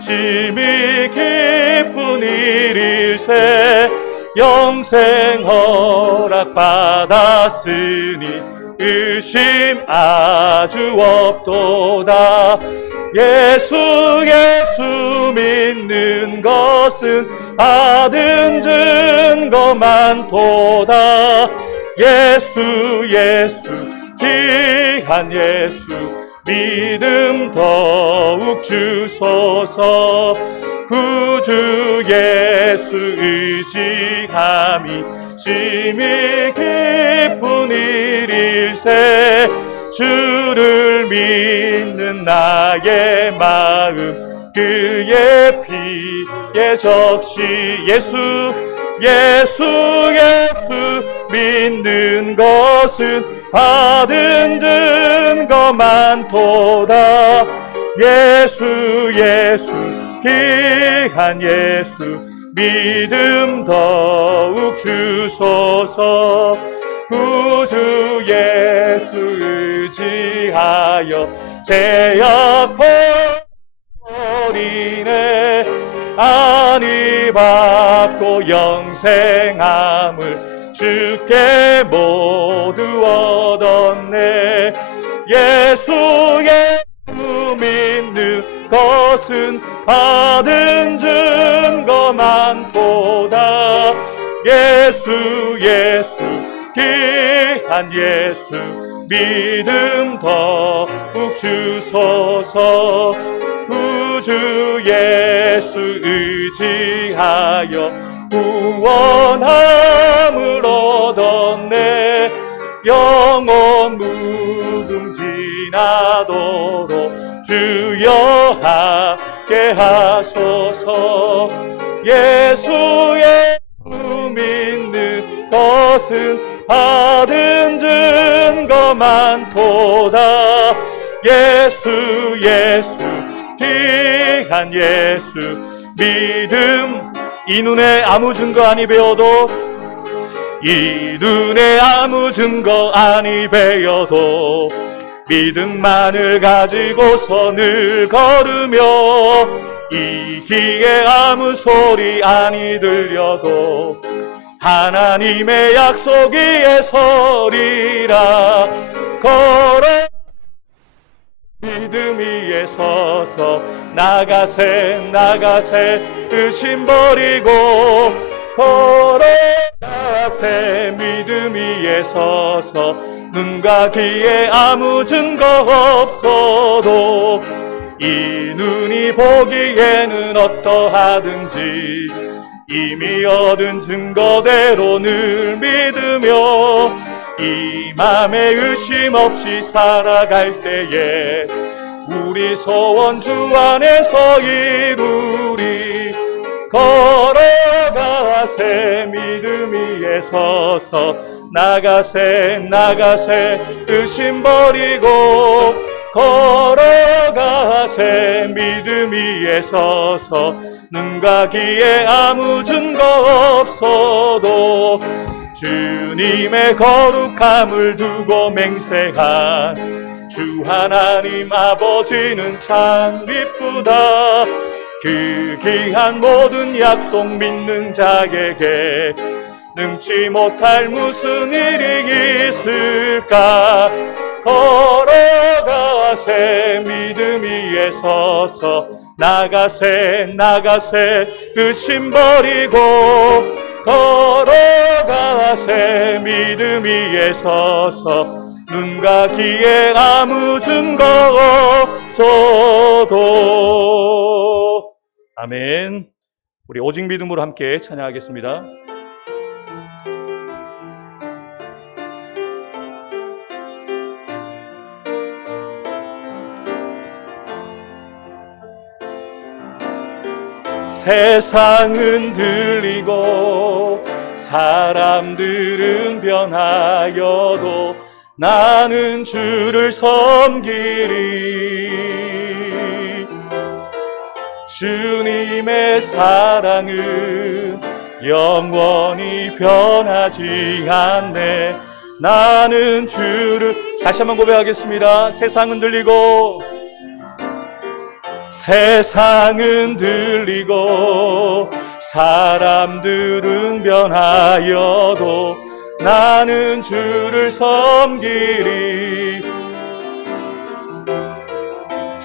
심히 기쁜 일일세 영생 허락받았으니 의심 아주 없도다. 예수 믿는 것은 받은 증거 많도다. 예수 귀한 예수 믿음 더욱 주소서. 구주 예수 의지함이 심히 기쁜 일일세 주를 믿는 나의 마음 그의 피에 적시. 예수 믿는 것은 받은 증거 많도다. 예수 귀한 예수 믿음 더욱 주소서. 구주 예수 의지하여 죄악 버리네 안위 받고 영생함을 주께 모두 얻었네. 예수 믿는 것은 받은 증거 많도다. 예수 귀한 예수 믿음 더욱 주소서. 구주 예수 의지하여 구원함을 얻었네. 영원 무궁지나도록 주여 함께 하소서. 예수 믿는 것은 받은 증거 많도다. 예수 귀한 예수 믿음. 이 눈에 아무 증거 아니 배워도 믿음만을 가지고서 늘 걸으며 이 귀에 아무 소리 아니 들려도 하나님의 약속 위에 서리라. 걸어 믿음 위에 서서 나가세 의심 버리고 걸어가세. 믿음 위에 서서 눈과 귀에 아무 증거 없어도 이 눈이 보기에는 어떠하든지 이미 얻은 증거대로 늘 믿으며 이 맘에 의심 없이 살아갈 때에 우리 소원 주 안에서 이루리. 걸어가세 믿음 위에 서서 나가세 의심 버리고 걸어가세. 믿음 위에 서서 눈과 귀에 아무 증거 없어도 주님의 거룩함을 두고 맹세한 주 하나님 아버지는 참 이쁘다. 그 귀한 모든 약속 믿는 자에게 능치 못할 무슨 일이 있을까. 걸어가세 믿음 위에 서서 나가세 의심 버리고 걸어가세. 믿음 위에 서서 눈과 귀에 아무 증거 없어도. 아멘. 우리 오직 믿음으로 함께 찬양하겠습니다. 세상은 들리고 사람들은 변하여도 나는 주를 섬기리. 주님의 사랑은 영원히 변하지 않네. 나는 주를, 다시 한번 고백하겠습니다. 세상은 들리고 사람들은 변하여도 나는 주를 섬기리.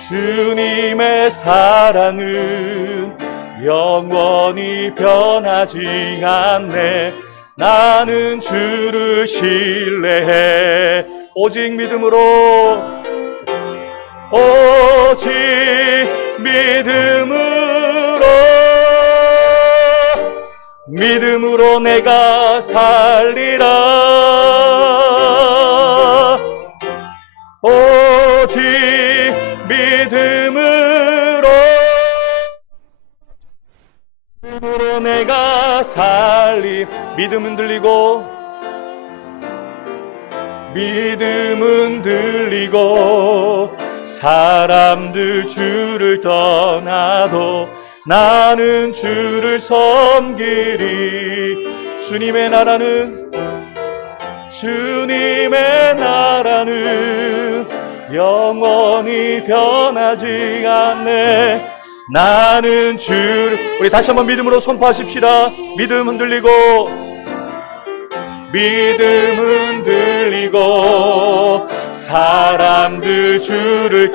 주님의 사랑은 영원히 변하지 않네. 나는 주를 신뢰해. 오직 믿음으로 내가 살리라. 오직 믿음으로 내가 살리. 믿음은 들리고 사람들 주를 떠나도 나는 주를 섬기리. 주님의 나라는 영원히 변하지 않네. 나는 주를, 우리 다시 한번 믿음으로 선포하십시다. 믿음은 들리고 사람들 주를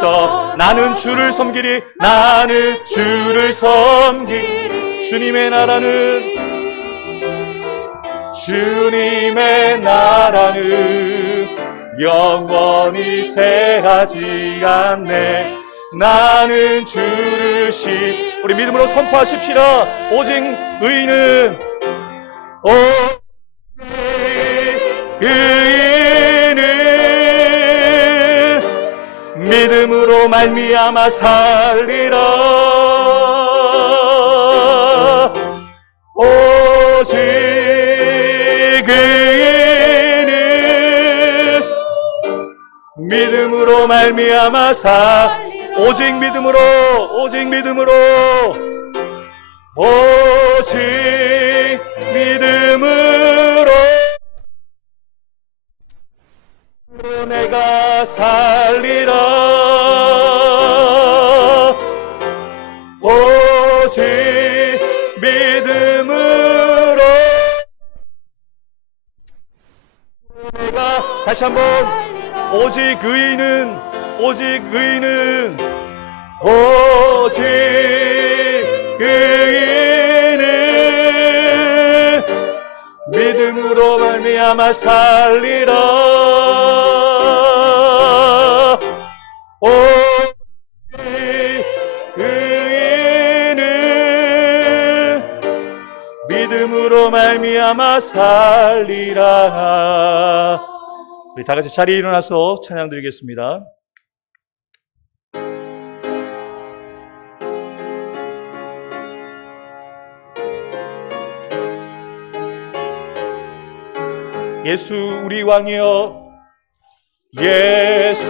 나는 주를 섬기리. 나는 주를 섬기리. 주님의 나라는 영원히 쇠하지 않네. 나는 주를 우리 믿음으로 선포하십시다. 오직 의인은 믿음으로 말미암아 살리라. 오직 의인은 믿음으로 말미암아 오직 믿음으로 내가 살리라. 오직 믿음으로 내가, 다시 한번, 오직 의인은 믿음으로 말미암아 살리라. 오직 의인은 믿음으로 말미암아 살리라. 우리 다 같이 자리에 일어나서 찬양 드리겠습니다. 예수 우리 왕이여, 예수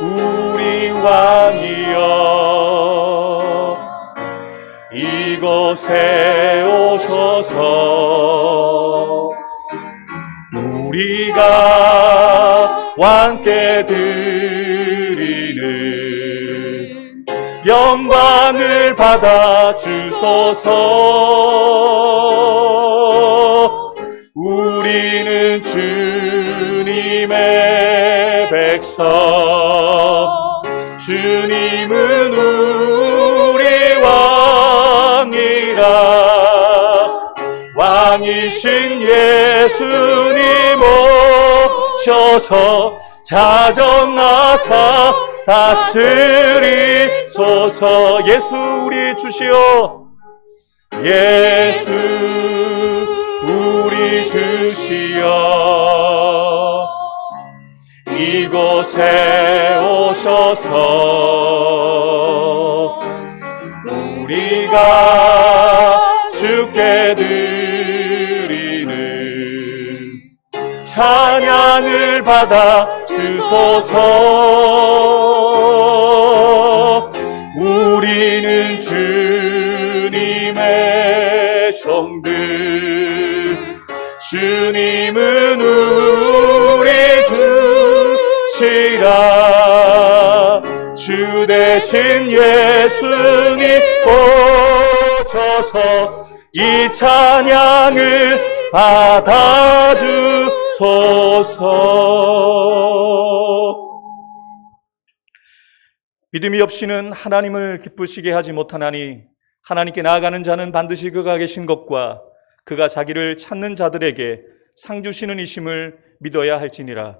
우리 왕이여, 이곳에 오셔서 우리가 왕께 드리는 영광을 받아 주소서. 우리는 주님의 백성, 주님은 우리 왕이라. 왕이신 예수님 오셔서 자정하사 다스리소서. 예수 우리 주시오, 예수 우리 주시여, 이곳에 오셔서 우리가 주께 드리는 찬양을 받아 주소서. 우리는 주님의 종들 주님은 우리 주시라. 주 대신 예수님 오셔서 이 찬양을 받아주소서. 믿음이 없이는 하나님을 기쁘시게 하지 못하나니 하나님께 나아가는 자는 반드시 그가 계신 것과 그가 자기를 찾는 자들에게 상 주시는 이심을 믿어야 할지니라.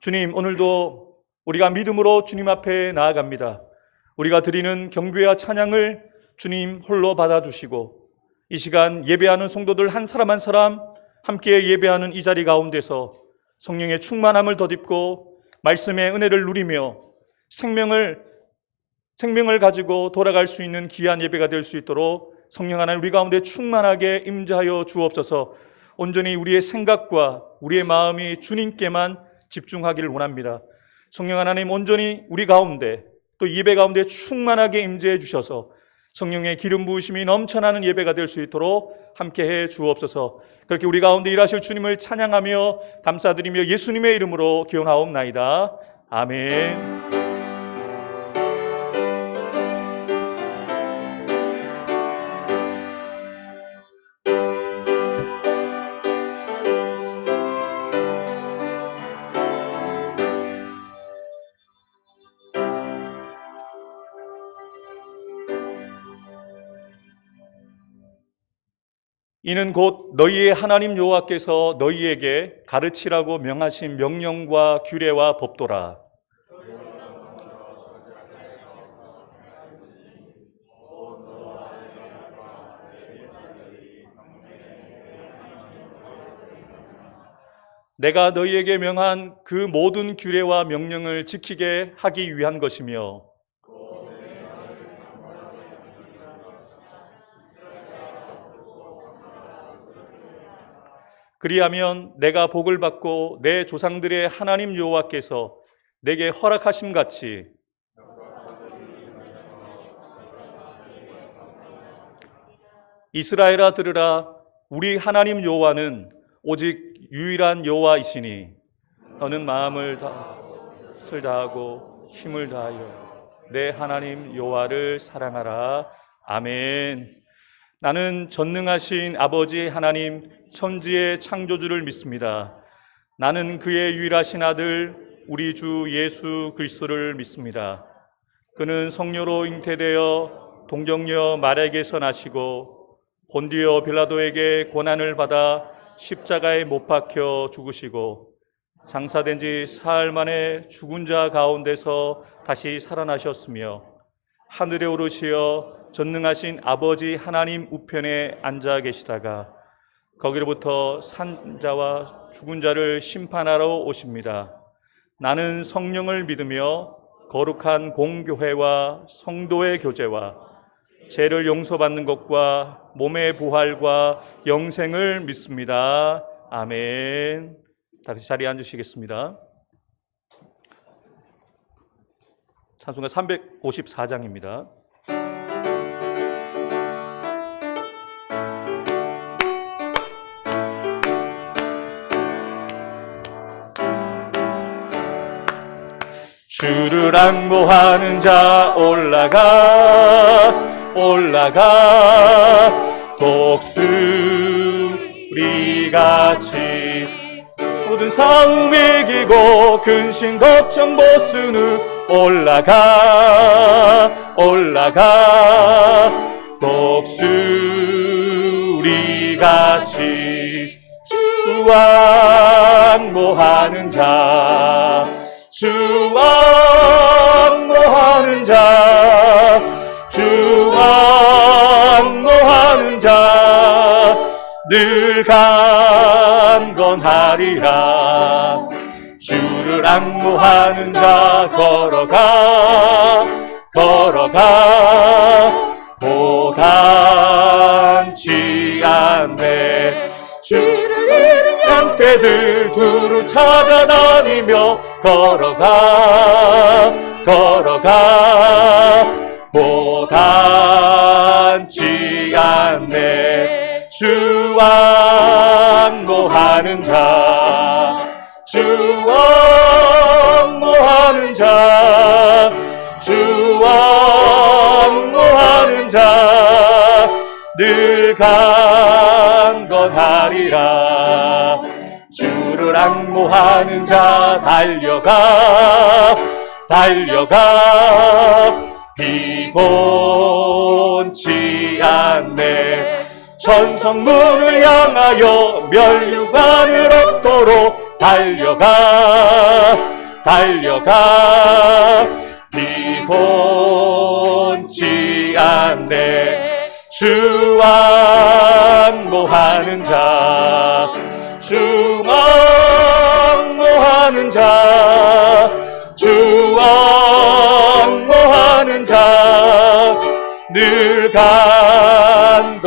주님, 오늘도 우리가 믿음으로 주님 앞에 나아갑니다. 우리가 드리는 경배와 찬양을 주님 홀로 받아주시고 이 시간 예배하는 성도들 한 사람 한 사람 함께 예배하는 이 자리 가운데서 성령의 충만함을 덧입고 말씀의 은혜를 누리며 생명을 가지고 돌아갈 수 있는 귀한 예배가 될 수 있도록 성령 하나님 우리 가운데 충만하게 임재하여 주옵소서. 온전히 우리의 생각과 우리의 마음이 주님께만 집중하기를 원합니다. 성령 하나님 온전히 우리 가운데 또 예배 가운데 충만하게 임재해 주셔서 성령의 기름 부으심이 넘쳐나는 예배가 될 수 있도록 함께해 주옵소서. 그렇게 우리 가운데 일하실 주님을 찬양하며 감사드리며 예수님의 이름으로 기원하옵나이다. 아멘. 이는 곧 너희의 하나님 여호와께서 너희에게 가르치라고 명하신 명령과 규례와 법도라. 내가 너희에게 명한 그 모든 규례와 명령을 지키게 하기 위한 것이며 그리하면 내가 복을 받고 내 조상들의 하나님 여호와께서 내게 허락하심 같이 이스라엘아 들으라. 우리 하나님 여호와는 오직 유일한 여호와이시니 너는 마음을 다하고 힘을 다하여 내 하나님 여호와를 사랑하라. 아멘. 나는 전능하신 아버지 하나님 천지의 창조주를 믿습니다. 나는 그의 유일하신 아들 우리 주 예수 그리스도를 믿습니다. 그는 성녀로 잉태되어 동정녀 마리아에게서 나시고 본디오 빌라도에게 고난을 받아 십자가에 못 박혀 죽으시고 장사된 지 사흘 만에 죽은 자 가운데서 다시 살아나셨으며 하늘에 오르시어 전능하신 아버지 하나님 우편에 앉아 계시다가 거기로부터 산 자와 죽은 자를 심판하러 오십니다. 나는 성령을 믿으며 거룩한 공교회와 성도의 교제와 죄를 용서받는 것과 몸의 부활과 영생을 믿습니다. 아멘. 다시 자리에 앉으시겠습니다. 찬송가 354장입니다. 주를 앙모하는 자 올라가 독수리같이 모든 싸움 이기고 근심 걱정 보스는 올라가 독수리같이 주 앙모하는 자 앙모하는 자, 주 앙모하는 자, 늘 강건하리라. 주를 앙모하는 자 걸어가 고단치 않네. 주를 잃은 양떼들 두루 찾아다니며 걸어가 고단치 않네. 왕노하는 자, 주 왕노하는 자, 주 왕노하는 자, 늘 강건하리라. 주를 앙모하는 자, 달려가 달려가 비곤치 않네. 천성문을 향하여 면류관을 얻도록 달려가 달려가 비곤치 않네. 주 앙모하는 자, 주 앙모하는 자, 주 앙모하는 자, 늘 강건하리라.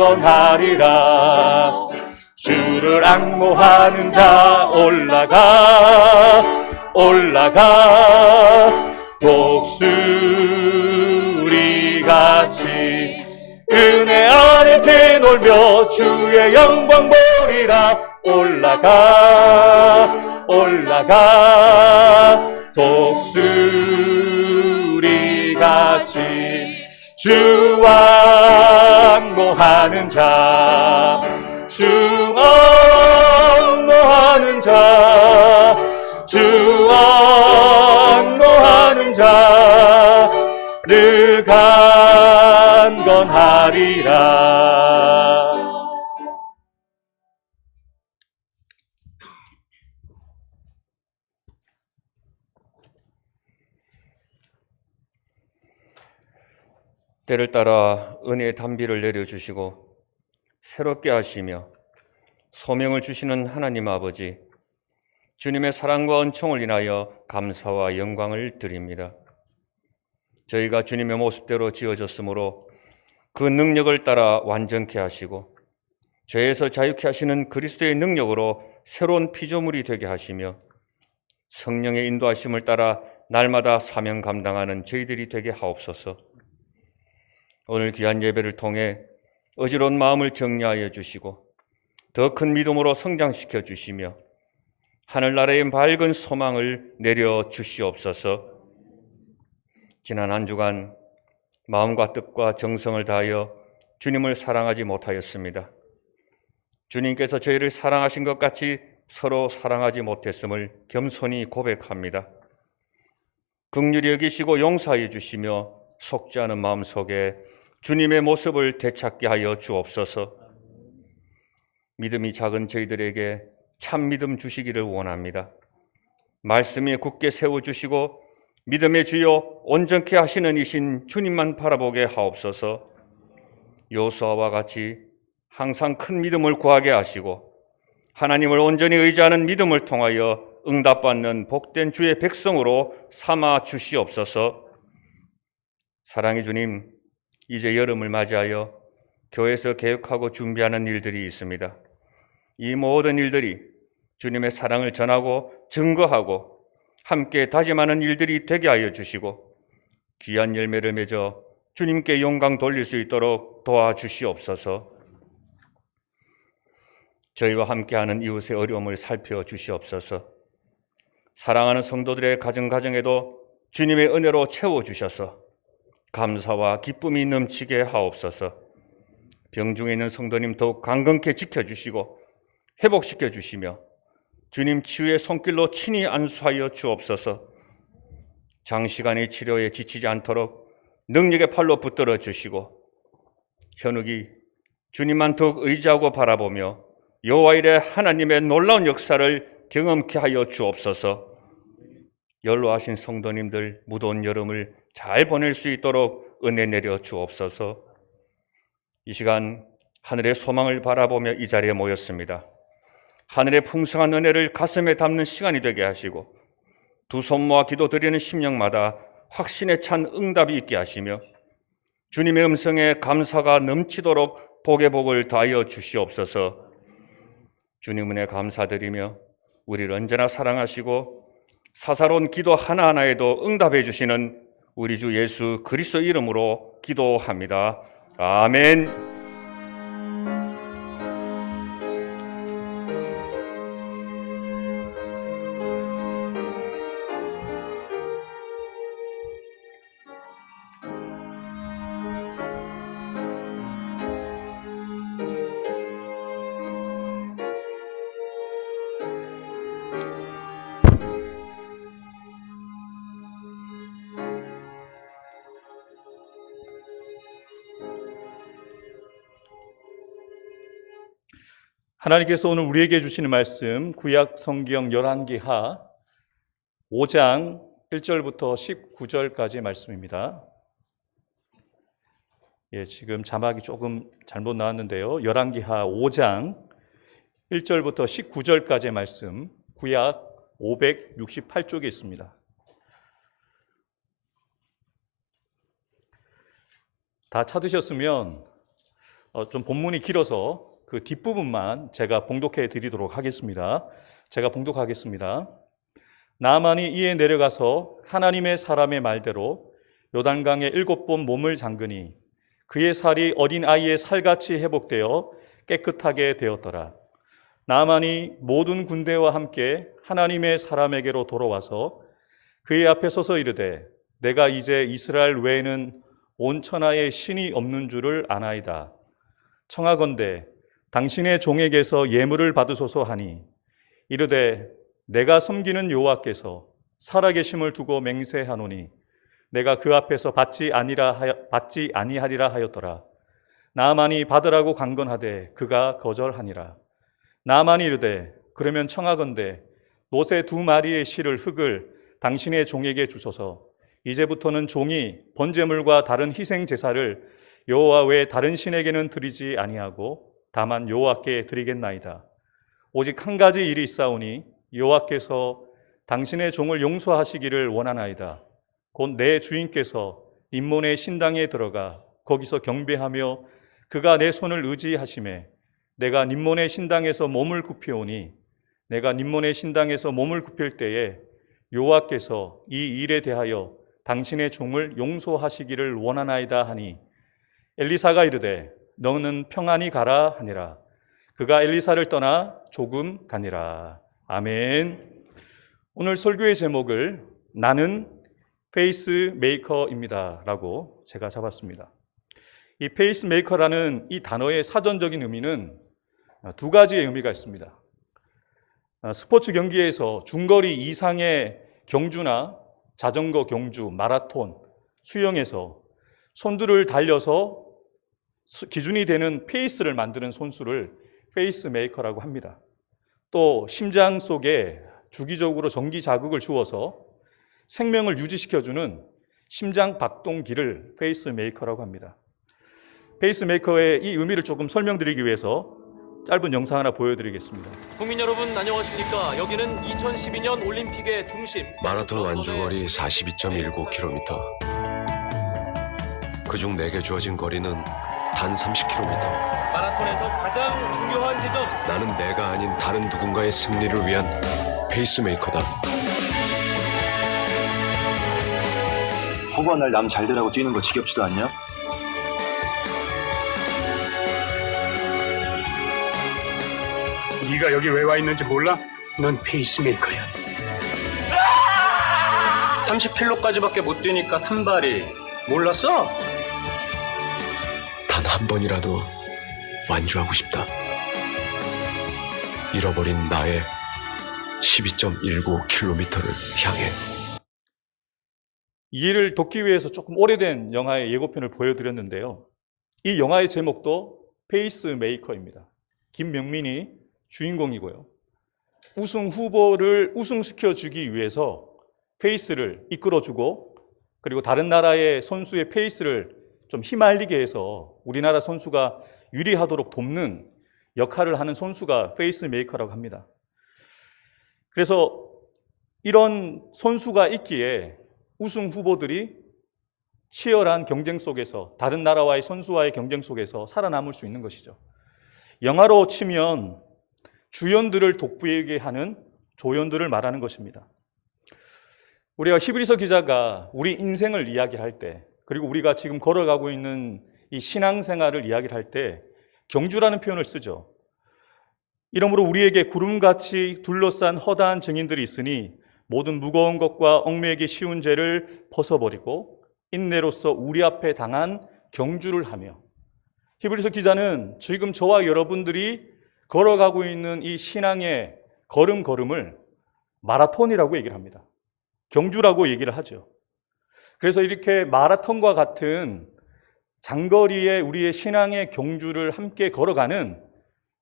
주를 앙모하는 자, 올라가 올라가 독수리같이 은혜 안에 뛰놀며 주의 영광 보리라. 올라가 올라가 독수리같이 주 앙모하는 자, 주 앙모하는 자, 주 앙모하는 자, 늘 강건하리라. 때를 따라 은혜의 단비를 내려주시고 새롭게 하시며 소명을 주시는 하나님 아버지, 주님의 사랑과 은총을 인하여 감사와 영광을 드립니다. 저희가 주님의 모습대로 지어졌으므로 그 능력을 따라 완전케 하시고 죄에서 자유케 하시는 그리스도의 능력으로 새로운 피조물이 되게 하시며 성령의 인도하심을 따라 날마다 사명 감당하는 저희들이 되게 하옵소서. 오늘 귀한 예배를 통해 어지러운 마음을 정리하여 주시고 더 큰 믿음으로 성장시켜 주시며 하늘나라의 밝은 소망을 내려 주시옵소서. 지난 한 주간 마음과 뜻과 정성을 다하여 주님을 사랑하지 못하였습니다. 주님께서 저희를 사랑하신 것 같이 서로 사랑하지 못했음을 겸손히 고백합니다. 긍휼히 여기시고 용서하여 주시며 속지 않은 마음속에 주님의 모습을 되찾게 하여 주옵소서. 믿음이 작은 저희들에게 참 믿음 주시기를 원합니다. 말씀에 굳게 세워주시고 믿음의 주요 온전케 하시는 이신 주님만 바라보게 하옵소서. 여호수아와 같이 항상 큰 믿음을 구하게 하시고 하나님을 온전히 의지하는 믿음을 통하여 응답받는 복된 주의 백성으로 삼아 주시옵소서. 사랑의 주님, 이제 여름을 맞이하여 교회에서 계획하고 준비하는 일들이 있습니다. 이 모든 일들이 주님의 사랑을 전하고 증거하고 함께 다짐하는 일들이 되게 하여 주시고 귀한 열매를 맺어 주님께 영광 돌릴 수 있도록 도와주시옵소서. 저희와 함께하는 이웃의 어려움을 살펴주시옵소서. 사랑하는 성도들의 가정가정에도 주님의 은혜로 채워주셔서 감사와 기쁨이 넘치게 하옵소서. 병중에 있는 성도님 더욱 강건케 지켜주시고 회복시켜 주시며 주님 치유의 손길로 친히 안수하여 주옵소서. 장시간의 치료에 지치지 않도록 능력의 팔로 붙들어 주시고 현욱이 주님만 더욱 의지하고 바라보며 여호와 일의 하나님의 놀라운 역사를 경험케 하여 주옵소서. 연로하신 성도님들 무더운 여름을 잘 보낼 수 있도록 은혜 내려 주옵소서. 이 시간 하늘의 소망을 바라보며 이 자리에 모였습니다. 하늘의 풍성한 은혜를 가슴에 담는 시간이 되게 하시고 두 손 모아 기도 드리는 심령마다 확신에 찬 응답이 있게 하시며 주님의 음성에 감사가 넘치도록 복의 복을 다하여 주시옵소서. 주님 은혜 감사드리며 우리를 언제나 사랑하시고 사사로운 기도 하나하나에도 응답해 주시는 우리 주 예수 그리스도 이름으로 기도합니다. 아멘. 하나님께서 오늘 우리에게 주시는 말씀 구약 성경 열왕기하 5장 1절부터 19절까지의 말씀입니다. 지금 자막이 조금 잘못 나왔는데요. 열왕기하 5장 1절부터 19절까지의 말씀 구약 568쪽에 있습니다. 다 찾으셨으면 좀 본문이 길어서 그 뒷부분만 제가 봉독해 드리도록 하겠습니다. 제가 봉독하겠습니다. 나아만이 이에 내려가서 하나님의 사람의 말대로 요단강에 7번 몸을 잠그니 그의 살이 어린 아이의 살같이 회복되어 깨끗하게 되었더라. 나아만이 모든 군대와 함께 하나님의 사람에게로 돌아와서 그의 앞에 서서 이르되 내가 이제 이스라엘 외에는 온 천하에 신이 없는 줄을 아나이다. 청하건대 당신의 종에게서 예물을 받으소서 하니 이르되 내가 섬기는 여호와께서 살아계심을 두고 맹세하노니 내가 그 앞에서 받지 아니하리라 하였더라. 나아만이 받으라고 강건하되 그가 거절하니라. 나아만이 이르되 그러면 청하건대 노새 2마리의 실을 흙을 당신의 종에게 주소서. 이제부터는 종이 번제물과 다른 희생 제사를 여호와 외에 다른 신에게는 드리지 아니하고 다만 여호와께 드리겠나이다. 오직 한 가지 일이 있사오니 여호와께서 당신의 종을 용서하시기를 원하나이다. 곧 내 주인께서 님몬의 신당에 들어가 거기서 경배하며 그가 내 손을 의지하심에 내가 님몬의 신당에서 몸을 굽히오니 내가 님몬의 신당에서 몸을 굽힐 때에 여호와께서 이 일에 대하여 당신의 종을 용서하시기를 원하나이다 하니 엘리사가 이르되 너는 평안히 가라 하니라. 그가 엘리사를 떠나 조금 가니라. 아멘. 오늘 설교의 제목을 나는 페이스메이커입니다 라고 제가 잡았습니다. 이 페이스메이커라는 이 단어의 사전적인 의미는 2가지의 의미가 있습니다. 스포츠 경기에서 중거리 이상의 경주나 자전거 경주, 마라톤, 수영에서 손들을 달려서 기준이 되는 페이스를 만드는 선수를 페이스메이커라고 합니다. 또 심장 속에 주기적으로 전기 자극을 주어서 생명을 유지시켜주는 심장 박동기를 페이스메이커라고 합니다. 페이스메이커의 이 의미를 조금 설명드리기 위해서 짧은 영상 하나 보여드리겠습니다. 국민 여러분 안녕하십니까? 여기는 2012년 올림픽의 중심 마라톤 완주거리 42.19km. 그중 내게 주어진 거리는 단 30km. 마라톤에서 가장 중요한 지점. 나는 내가 아닌 다른 누군가의 승리를 위한 페이스메이커다. 허구한 날 남 잘되라고 뛰는 거 지겹지도 않냐? 네가 여기 왜 와 있는지 몰라? 넌 페이스메이커야. 30km까지밖에 못 뛰니까 산발이 몰랐어? 단 한 번이라도 완주하고 싶다. 잃어버린 나의 12.19km를 향해. 이 일을 돕기 위해서 조금 오래된 영화의 예고편을 보여드렸는데요. 이 영화의 제목도 페이스메이커입니다. 김명민이 주인공이고요. 우승 후보를 우승시켜주기 위해서 페이스를 이끌어주고 그리고 다른 나라의 선수의 페이스를 좀 휘말리게 해서 우리나라 선수가 유리하도록 돕는 역할을 하는 선수가 페이스메이커라고 합니다. 그래서 이런 선수가 있기에 우승 후보들이 치열한 경쟁 속에서 다른 나라와의 선수와의 경쟁 속에서 살아남을 수 있는 것이죠. 영화로 치면 주연들을 돋보이게 하는 조연들을 말하는 것입니다. 우리가 히브리서 기자가 우리 인생을 이야기할 때 그리고 우리가 지금 걸어가고 있는 이 신앙생활을 이야기할 때 경주라는 표현을 쓰죠. 이러므로 우리에게 구름같이 둘러싼 허다한 증인들이 있으니 모든 무거운 것과 얽매이기 쉬운 죄를 벗어버리고 인내로서 우리 앞에 당한 경주를 하며 히브리서 기자는 지금 저와 여러분들이 걸어가고 있는 이 신앙의 걸음걸음을 마라톤이라고 얘기를 합니다. 경주라고 얘기를 하죠. 그래서 이렇게 마라톤과 같은 장거리의 우리의 신앙의 경주를 함께 걸어가는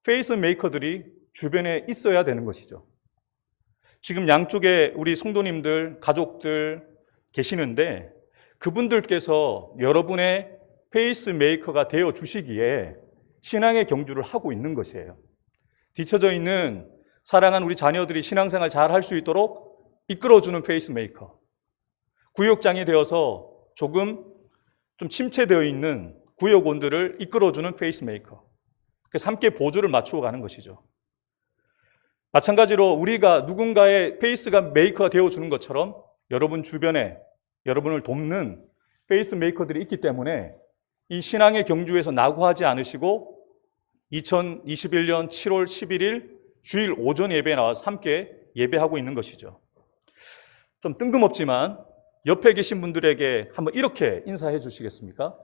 페이스 메이커들이 주변에 있어야 되는 것이죠. 지금 양쪽에 우리 성도님들, 가족들 계시는데 그분들께서 여러분의 페이스 메이커가 되어 주시기에 신앙의 경주를 하고 있는 것이에요. 뒤처져 있는 사랑하는 우리 자녀들이 신앙생활 잘 할 수 있도록 이끌어주는 페이스 메이커. 구역장이 되어서 조금 좀 침체되어 있는 구역원들을 이끌어주는 페이스 메이커. 그래서 함께 보조를 맞추어 가는 것이죠. 마찬가지로 우리가 누군가의 페이스가 메이커가 되어주는 것처럼 여러분 주변에 여러분을 돕는 페이스 메이커들이 있기 때문에 이 신앙의 경주에서 낙오하지 않으시고 2021년 7월 11일 주일 오전 예배에 나와서 함께 예배하고 있는 것이죠. 좀 뜬금없지만 옆에 계신 분들에게 한번 이렇게 인사해 주시겠습니까?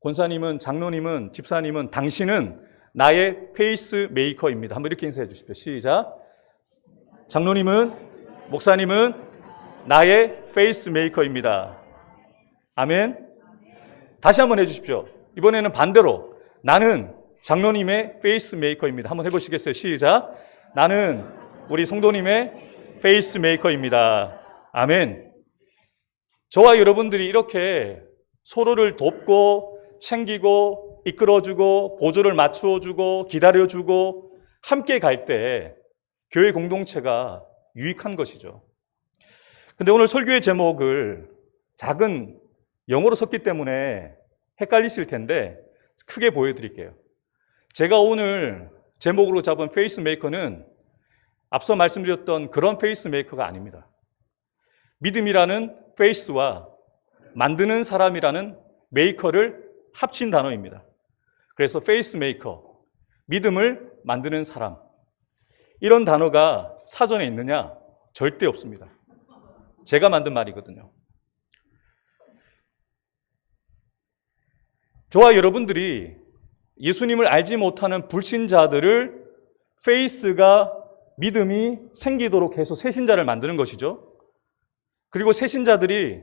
권사님은, 장로님은, 집사님은, 당신은 나의 페이스 메이커입니다. 한번 이렇게 인사해 주십시오. 시작. 장로님은, 목사님은 나의 페이스 메이커입니다. 아멘. 다시 한번 해주십시오. 이번에는 반대로 나는 장로님의 페이스 메이커입니다. 한번 해보시겠어요? 시작. 나는 우리 성도님의 페이스 메이커입니다. 아멘. 저와 여러분들이 이렇게 서로를 돕고 챙기고 이끌어주고 보조를 맞추어주고 기다려주고 함께 갈 때 교회 공동체가 유익한 것이죠. 근데 오늘 설교의 제목을 작은 영어로 썼기 때문에 헷갈리실 텐데 크게 보여드릴게요. 제가 오늘 제목으로 잡은 페이스메이커는 앞서 말씀드렸던 그런 페이스메이커가 아닙니다. 믿음이라는 페이스와 만드는 사람이라는 메이커를 합친 단어입니다. 그래서 페이스메이커, 믿음을 만드는 사람, 이런 단어가 사전에 있느냐? 절대 없습니다. 제가 만든 말이거든요. 저와 여러분들이 예수님을 알지 못하는 불신자들을 페이스가 믿음이 생기도록 해서 새신자를 만드는 것이죠. 그리고 새신자들이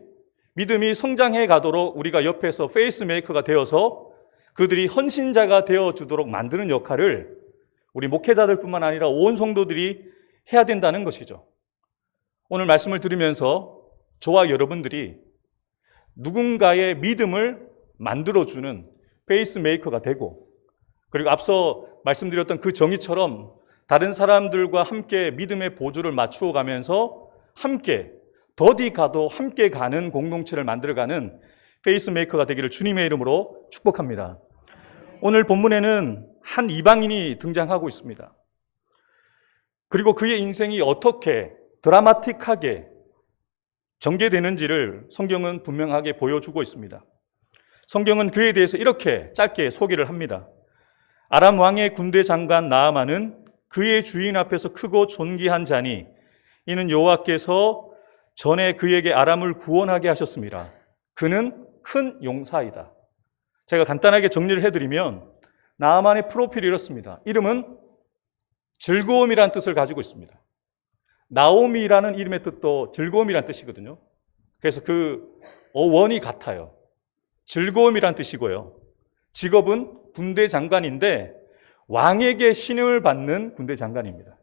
믿음이 성장해 가도록 우리가 옆에서 페이스메이커가 되어서 그들이 헌신자가 되어주도록 만드는 역할을 우리 목회자들뿐만 아니라 온 성도들이 해야 된다는 것이죠. 오늘 말씀을 들으면서 저와 여러분들이 누군가의 믿음을 만들어주는 페이스메이커가 되고, 그리고 앞서 말씀드렸던 그 정의처럼 다른 사람들과 함께 믿음의 보조를 맞추어 가면서 함께 더디 가도 함께 가는 공동체를 만들어가는 페이스메이커가 되기를 주님의 이름으로 축복합니다. 오늘 본문에는 한 이방인이 등장하고 있습니다. 그리고 그의 인생이 어떻게 드라마틱하게 전개되는지를 성경은 분명하게 보여주고 있습니다. 성경은 그에 대해서 이렇게 짧게 소개를 합니다. 아람 왕의 군대 장관 나아만은 그의 주인 앞에서 크고 존귀한 자니 이는 여호와께서 전에 그에게 아람을 구원하게 하셨습니다. 그는 큰 용사이다. 제가 간단하게 정리를 해드리면 나아만의 프로필이 이렇습니다. 이름은 즐거움이라는 뜻을 가지고 있습니다. 나오미라는 이름의 뜻도 즐거움이라는 뜻이거든요. 그래서 그 어원이 같아요. 즐거움이란 뜻이고요. 직업은 군대 장관인데 왕에게 신임을 받는 군대 장관입니다.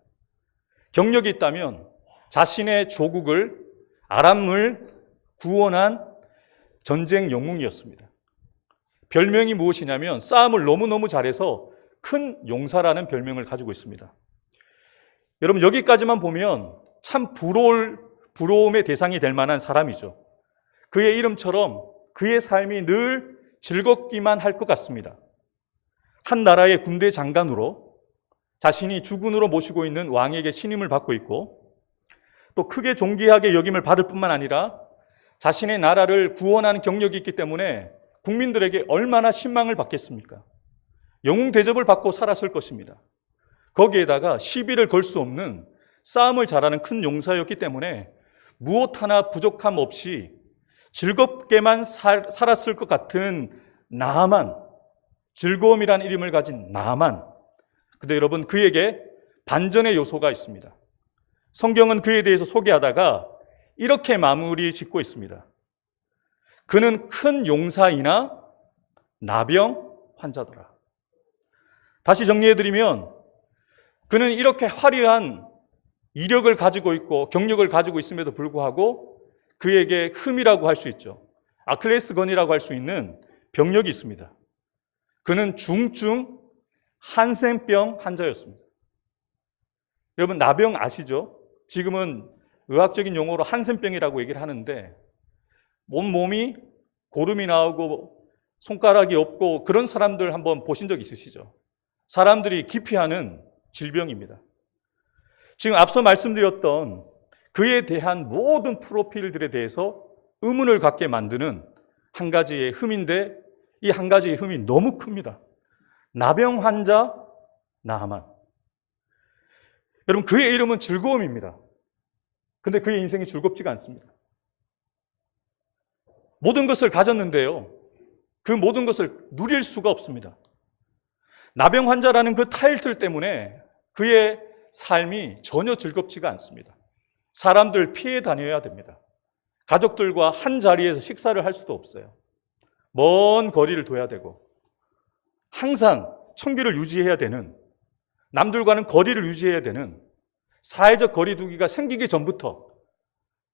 경력이 있다면 자신의 조국을 아람을 구원한 전쟁 영웅이었습니다. 별명이 무엇이냐면 싸움을 너무너무 잘해서 큰 용사라는 별명을 가지고 있습니다. 여러분 여기까지만 보면 참 부러움의 대상이 될 만한 사람이죠. 그의 이름처럼 그의 삶이 늘 즐겁기만 할 것 같습니다. 한 나라의 군대 장관으로 자신이 주군으로 모시고 있는 왕에게 신임을 받고 있고 또 크게 존귀하게 여김을 받을 뿐만 아니라 자신의 나라를 구원하는 경력이 있기 때문에 국민들에게 얼마나 신망을 받겠습니까? 영웅 대접을 받고 살았을 것입니다. 거기에다가 시비를 걸 수 없는 싸움을 잘하는 큰 용사였기 때문에 무엇 하나 부족함 없이 즐겁게만 살았을 것 같은 나아만, 즐거움이라는 이름을 가진 나아만. 근데 여러분 그에게 반전의 요소가 있습니다. 성경은 그에 대해서 소개하다가 이렇게 마무리 짓고 있습니다. 그는 큰 용사이나 나병 환자더라. 다시 정리해드리면 그는 이렇게 화려한 이력을 가지고 있고 경력을 가지고 있음에도 불구하고 그에게 흠이라고 할 수 있죠. 아킬레스건이라고 할 수 있는 병력이 있습니다. 그는 중증 한센병 환자였습니다. 여러분 나병 아시죠? 지금은 의학적인 용어로 한센병이라고 얘기를 하는데 몸이 고름이 나오고 손가락이 없고 그런 사람들 한번 보신 적 있으시죠? 사람들이 기피하는 질병입니다. 지금 앞서 말씀드렸던 그에 대한 모든 프로필들에 대해서 의문을 갖게 만드는 한 가지의 흠인데 이 한 가지의 흠이 너무 큽니다. 나병 환자 나하만. 여러분 그의 이름은 즐거움입니다. 근데 그의 인생이 즐겁지가 않습니다. 모든 것을 가졌는데요. 그 모든 것을 누릴 수가 없습니다. 나병 환자라는 그 타이틀 때문에 그의 삶이 전혀 즐겁지가 않습니다. 사람들 피해 다녀야 됩니다. 가족들과 한 자리에서 식사를 할 수도 없어요. 먼 거리를 둬야 되고 항상 청결을 유지해야 되는, 남들과는 거리를 유지해야 되는 사회적 거리 두기가 생기기 전부터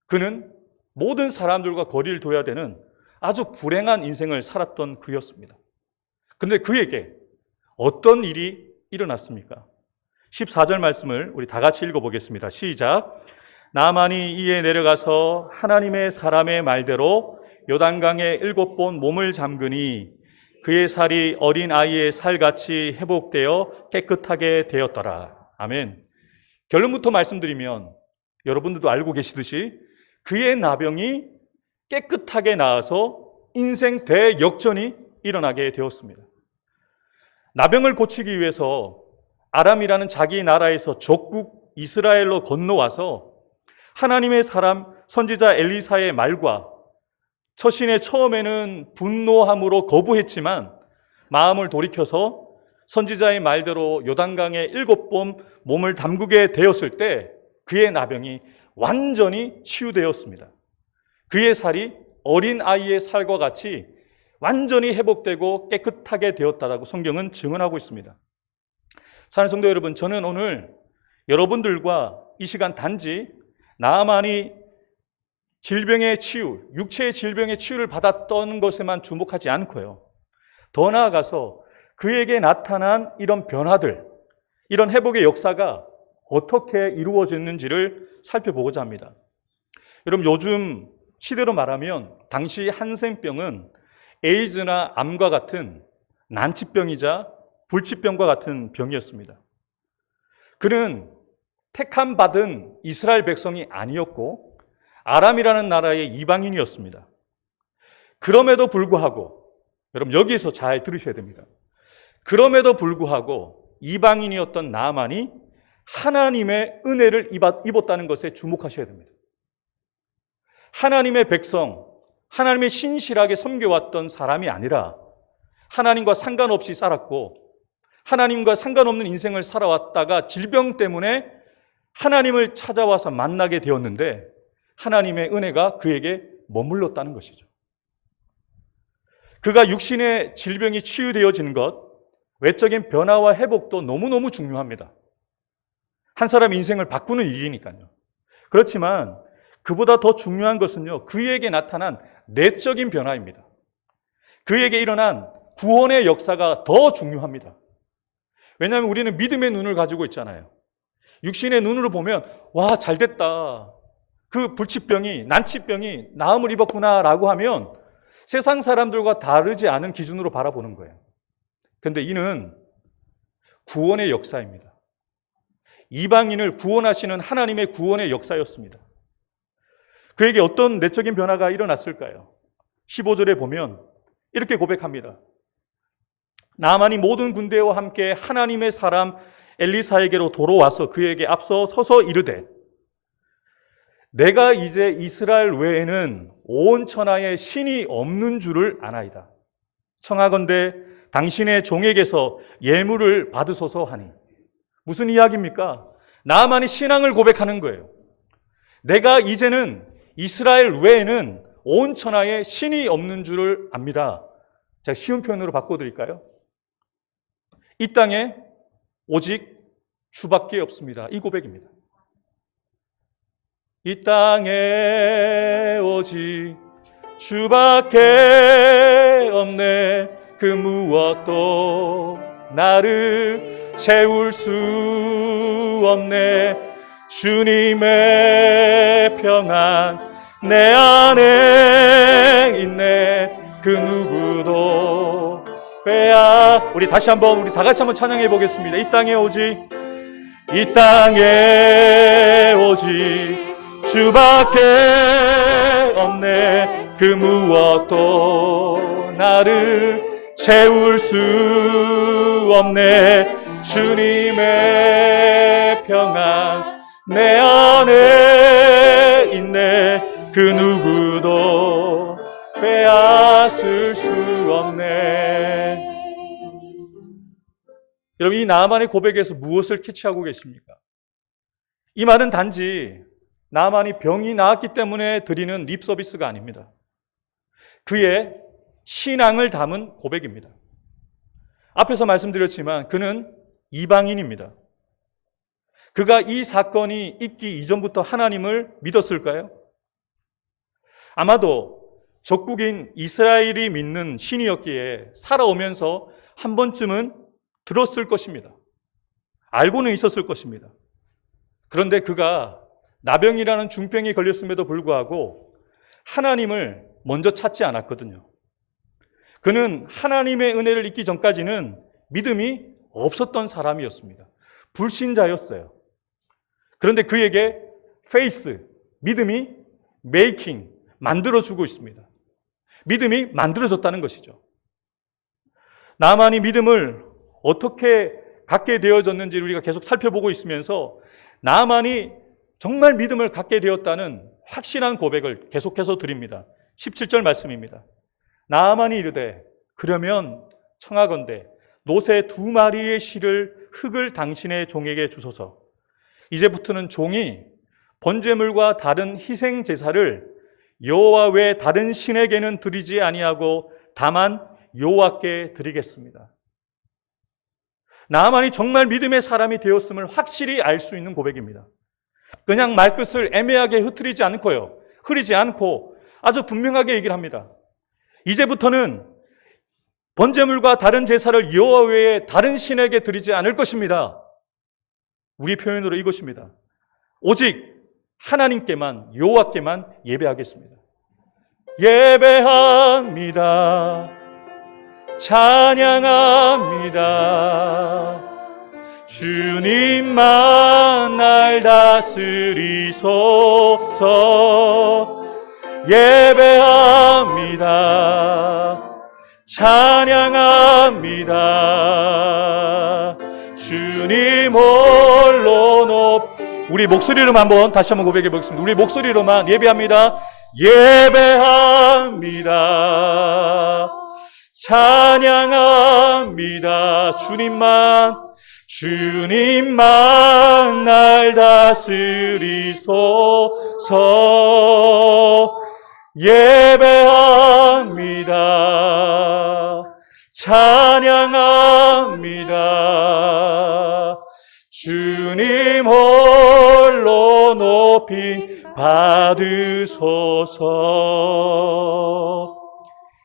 그는 모든 사람들과 거리를 둬야 되는 아주 불행한 인생을 살았던 그였습니다. 그런데 그에게 어떤 일이 일어났습니까? 14절 말씀을 우리 다 같이 읽어보겠습니다. 시작. 나만이 이에 내려가서 하나님의 사람의 말대로 요단강에 7번 몸을 잠그니 그의 살이 어린 아이의 살같이 회복되어 깨끗하게 되었더라. 아멘. 결론부터 말씀드리면 여러분들도 알고 계시듯이 그의 나병이 깨끗하게 나아서 인생 대역전이 일어나게 되었습니다. 나병을 고치기 위해서 아람이라는 자기 나라에서 적국 이스라엘로 건너와서 하나님의 사람 선지자 엘리사의 말과 처신의 처음에는 분노함으로 거부했지만 마음을 돌이켜서 선지자의 말대로 요단강에 7번 몸을 담그게 되었을 때 그의 나병이 완전히 치유되었습니다. 그의 살이 어린 아이의 살과 같이 완전히 회복되고 깨끗하게 되었다고 성경은 증언하고 있습니다. 사랑하는 성도 여러분, 저는 오늘 여러분들과 이 시간 단지 나만이 질병의 치유, 육체의 질병의 치유를 받았던 것에만 주목하지 않고요. 더 나아가서 그에게 나타난 이런 변화들, 이런 회복의 역사가 어떻게 이루어졌는지를 살펴보고자 합니다. 여러분 요즘 시대로 말하면 당시 한센병은 에이즈나 암과 같은 난치병이자 불치병과 같은 병이었습니다. 그는 택함 받은 이스라엘 백성이 아니었고 아람이라는 나라의 이방인이었습니다. 그럼에도 불구하고 여러분 여기에서 잘 들으셔야 됩니다. 그럼에도 불구하고 이방인이었던 나만이 하나님의 은혜를 입었다는 것에 주목하셔야 됩니다. 하나님의 백성, 하나님의 신실하게 섬겨왔던 사람이 아니라 하나님과 상관없이 살았고 하나님과 상관없는 인생을 살아왔다가 질병 때문에 하나님을 찾아와서 만나게 되었는데 하나님의 은혜가 그에게 머물렀다는 것이죠. 그가 육신의 질병이 치유되어지는 것, 외적인 변화와 회복도 너무너무 중요합니다. 한 사람 인생을 바꾸는 일이니까요. 그렇지만 그보다 더 중요한 것은요, 그에게 나타난 내적인 변화입니다. 그에게 일어난 구원의 역사가 더 중요합니다. 왜냐하면 우리는 믿음의 눈을 가지고 있잖아요. 육신의 눈으로 보면 와, 잘됐다. 그 불치병이, 난치병이 나음을 입었구나라고 하면 세상 사람들과 다르지 않은 기준으로 바라보는 거예요. 그런데 이는 구원의 역사입니다. 이방인을 구원하시는 하나님의 구원의 역사였습니다. 그에게 어떤 내적인 변화가 일어났을까요? 15절에 보면 이렇게 고백합니다. 나만이 모든 군대와 함께 하나님의 사람 엘리사에게로 돌아와서 그에게 앞서 서서 이르되 내가 이제 이스라엘 외에는 온 천하에 신이 없는 줄을 아나이다. 청하건대 당신의 종에게서 예물을 받으소서 하니. 무슨 이야기입니까? 나만이 신앙을 고백하는 거예요. 내가 이제는 이스라엘 외에는 온 천하에 신이 없는 줄을 압니다. 제가 쉬운 표현으로 바꿔드릴까요? 이 땅에 오직 주밖에 없습니다. 이 고백입니다. 이 땅에 오직 주밖에 없네. 그 무엇도 나를 채울 수 없네. 주님의 평안 내 안에 있네. 그 누구도 우리 다시 한번 우리 다 같이 한번 찬양해 보겠습니다. 이 땅에 오직 주밖에 없네. 그 무엇도 나를 채울 수 없네. 주님의 평안 내 안에 있네. 그 누구도 빼앗을 수 없네. 여러분, 이 나아만의 고백에서 무엇을 캐치하고 계십니까? 이 말은 단지 나아만이 병이 나았기 때문에 드리는 립 서비스가 아닙니다. 그의 신앙을 담은 고백입니다. 앞에서 말씀드렸지만 그는 이방인입니다. 그가 이 사건이 있기 이전부터 하나님을 믿었을까요? 아마도 적국인 이스라엘이 믿는 신이었기에 살아오면서 한 번쯤은 들었을 것입니다. 알고는 있었을 것입니다. 그런데 그가 나병이라는 중병이 걸렸음에도 불구하고 하나님을 먼저 찾지 않았거든요. 그는 하나님의 은혜를 잊기 전까지는 믿음이 없었던 사람이었습니다. 불신자였어요. 그런데 그에게 페이스, 믿음이 메이킹, 만들어주고 있습니다. 믿음이 만들어졌다는 것이죠. 나만이 믿음을 어떻게 갖게 되어졌는지 우리가 계속 살펴보고 있으면서 나만이 정말 믿음을 갖게 되었다는 확실한 고백을 계속해서 드립니다. 17절 말씀입니다. 나아만이 이르되 그러면 청하건대 노새 2마리의 실을 흙을 당신의 종에게 주소서. 이제부터는 종이 번제물과 다른 희생 제사를 여호와 외 다른 신에게는 드리지 아니하고 다만 여호와께 드리겠습니다. 나아만이 정말 믿음의 사람이 되었음을 확실히 알 수 있는 고백입니다. 그냥 말끝을 애매하게 흐트리지 않고 아주 분명하게 얘기를 합니다. 이제부터는 번제물과 다른 제사를 여호와 외에 다른 신에게 드리지 않을 것입니다. 우리 표현으로 이것입니다. 오직 하나님께만, 여호와께만 예배하겠습니다. 예배합니다. 찬양합니다. 주님만 날 다스리소서. 예배합니다. 찬양합니다. 주님 홀로 우리 목소리로만 다시 한번 고백해 보겠습니다. 우리 목소리로만 예배합니다. 예배합니다. 찬양합니다. 주님만 날 다스리소서. 예배합니다. 찬양합니다. 주님 홀로 높임 받으소서.